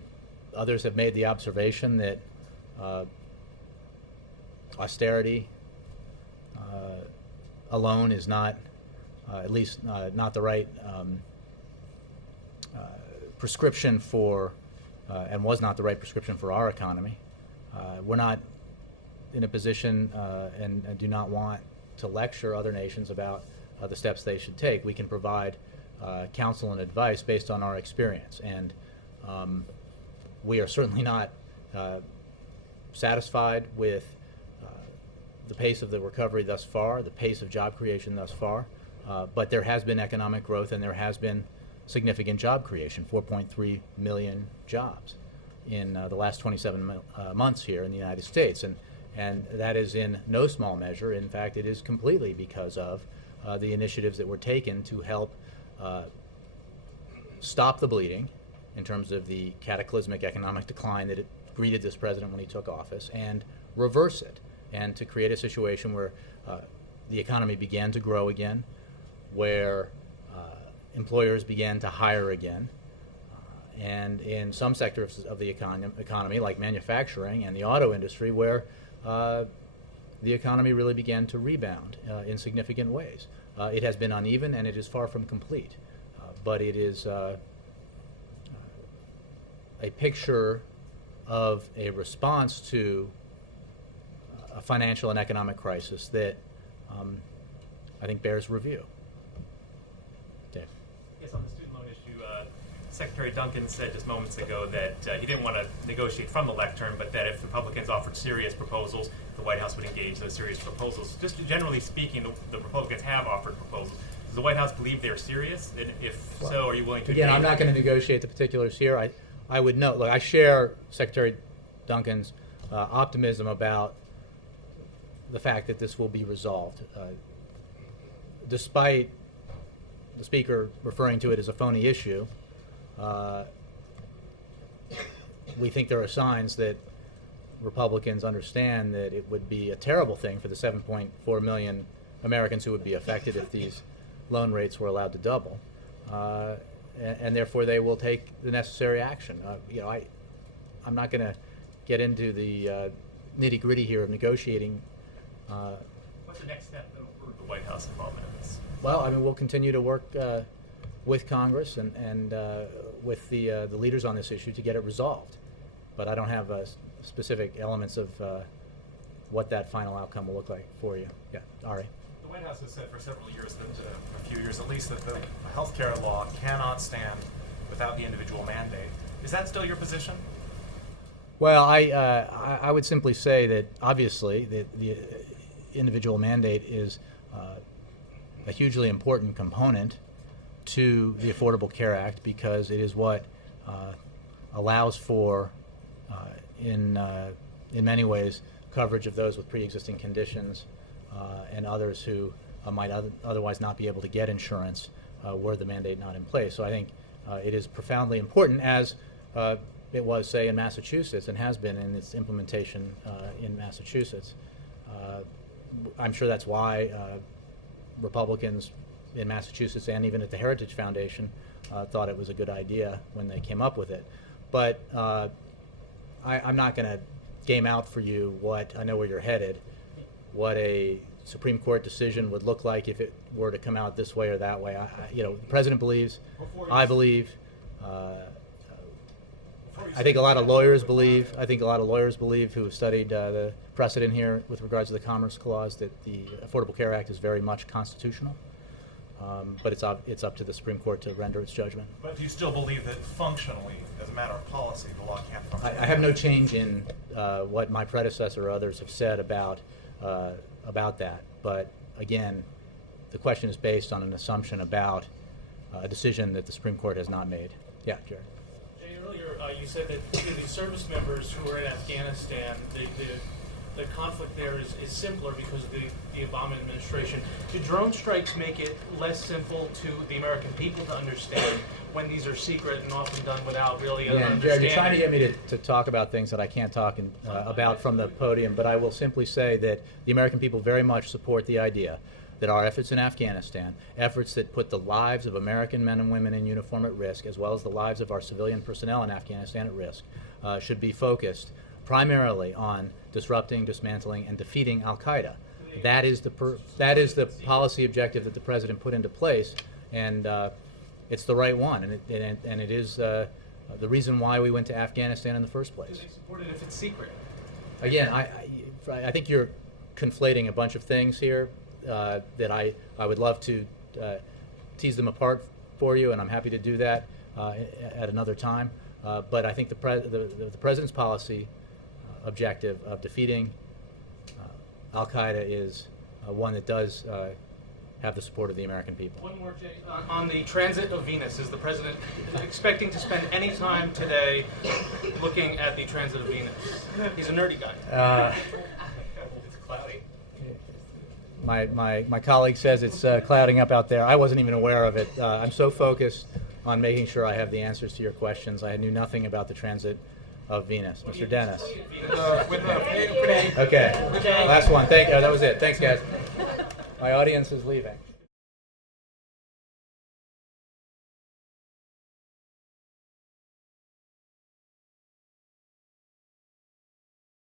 others have made the observation that austerity alone is not, at least not the right prescription for, and was not the right prescription for our economy. We're not in a position and do not want to lecture other nations about the steps they should take. We can provide counsel and advice based on our experience, and we are certainly not satisfied with the pace of the recovery thus far, the pace of job creation thus far, but there has been economic growth and there has been significant job creation, 4.3 million jobs in the last 27 months here in the United States, and that is in no small measure. In fact, it is completely because of the initiatives that were taken to help stop the bleeding in terms of the cataclysmic economic decline that it greeted this president when he took office, and reverse it, and to create a situation where the economy began to grow again, where employers began to hire again, and in some sectors of the economy, like manufacturing and the auto industry, where the economy really began to rebound in significant ways. It has been uneven and it is far from complete, but it is a picture of a response to a financial and economic crisis that I think bears review. Dave. Yes, on the student loan issue, Secretary Duncan said just moments ago that he didn't want to negotiate from the lectern, but that if Republicans offered serious proposals, the White House would engage those serious proposals. Just generally speaking, the Republicans have offered proposals. Does the White House believe they're serious? And if so, are you willing to? Again, I'm not going to negotiate the particulars here. I would note, look, I share Secretary Duncan's optimism about the fact that this will be resolved, despite the Speaker referring to it as a phony issue. We think there are signs that Republicans understand that it would be a terrible thing for the 7.4 million Americans who would be affected if these loan rates were allowed to double, and therefore they will take the necessary action. I'm not going to get into the nitty-gritty here of negotiating. What's the next step for the White House involvement in this? Well, I mean, we'll continue to work with Congress and with the leaders on this issue to get it resolved. But I don't have specific elements of what that final outcome will look like for you. Yeah, Ari. The White House has said for several years, a few years at least, that the health care law cannot stand without the individual mandate. Is that still your position? Well, I would simply say that obviously the individual mandate is a hugely important component to the Affordable Care Act because it is what allows for, in many ways, coverage of those with pre-existing conditions and others who might otherwise not be able to get insurance were the mandate not in place. So I think it is profoundly important, as it was, say, in Massachusetts and has been in its implementation in Massachusetts. I'm sure that's why Republicans in Massachusetts and even at the Heritage Foundation thought it was a good idea when they came up with it. But I'm not going to game out for you what, I know where you're headed, what a Supreme Court decision would look like if it were to come out this way or that way. The President believes, I believe, I think a lot of lawyers believe. I think a lot of lawyers believe who have studied the precedent here with regards to the Commerce Clause that the Affordable Care Act is very much constitutional. But it's up to the Supreme Court to render its judgment. But do you still believe that functionally, as a matter of policy, the law can't function? I have no change in what my predecessor or others have said about that. But again, the question is based on an assumption about a decision that the Supreme Court has not made. Yeah, Jared. Jay, earlier you said that the service members who are in Afghanistan, the conflict there is simpler because of the Obama administration. Do drone strikes make it less simple to the American people to understand when these are secret and often done without really understanding? Jared, you're trying to get me to talk about things that I can't talk about from the podium, but I will simply say that the American people very much support the idea that our efforts in Afghanistan, efforts that put the lives of American men and women in uniform at risk, as well as the lives of our civilian personnel in Afghanistan at risk, should be focused primarily on disrupting, dismantling, and defeating Al-Qaeda. That is the policy objective that the president put into place, and it's the right one, and it is the reason why we went to Afghanistan in the first place. Do they support it if it's secret? Again, I think you're conflating a bunch of things here that I would love to tease them apart for you, and I'm happy to do that at another time. But I think the president's policy objective of defeating Al-Qaeda is one that does have the support of the American people. One more, Jay. On the transit of Venus, is the president expecting to spend any time today looking at the transit of Venus? He's a nerdy guy. It's cloudy. My colleague says it's clouding up out there. I wasn't even aware of it. I'm so focused on making sure I have the answers to your questions. I knew nothing about the transit of Venus. Mr. Dennis. Okay. Last one. Thank you. That was it. Thanks, guys. My audience is leaving.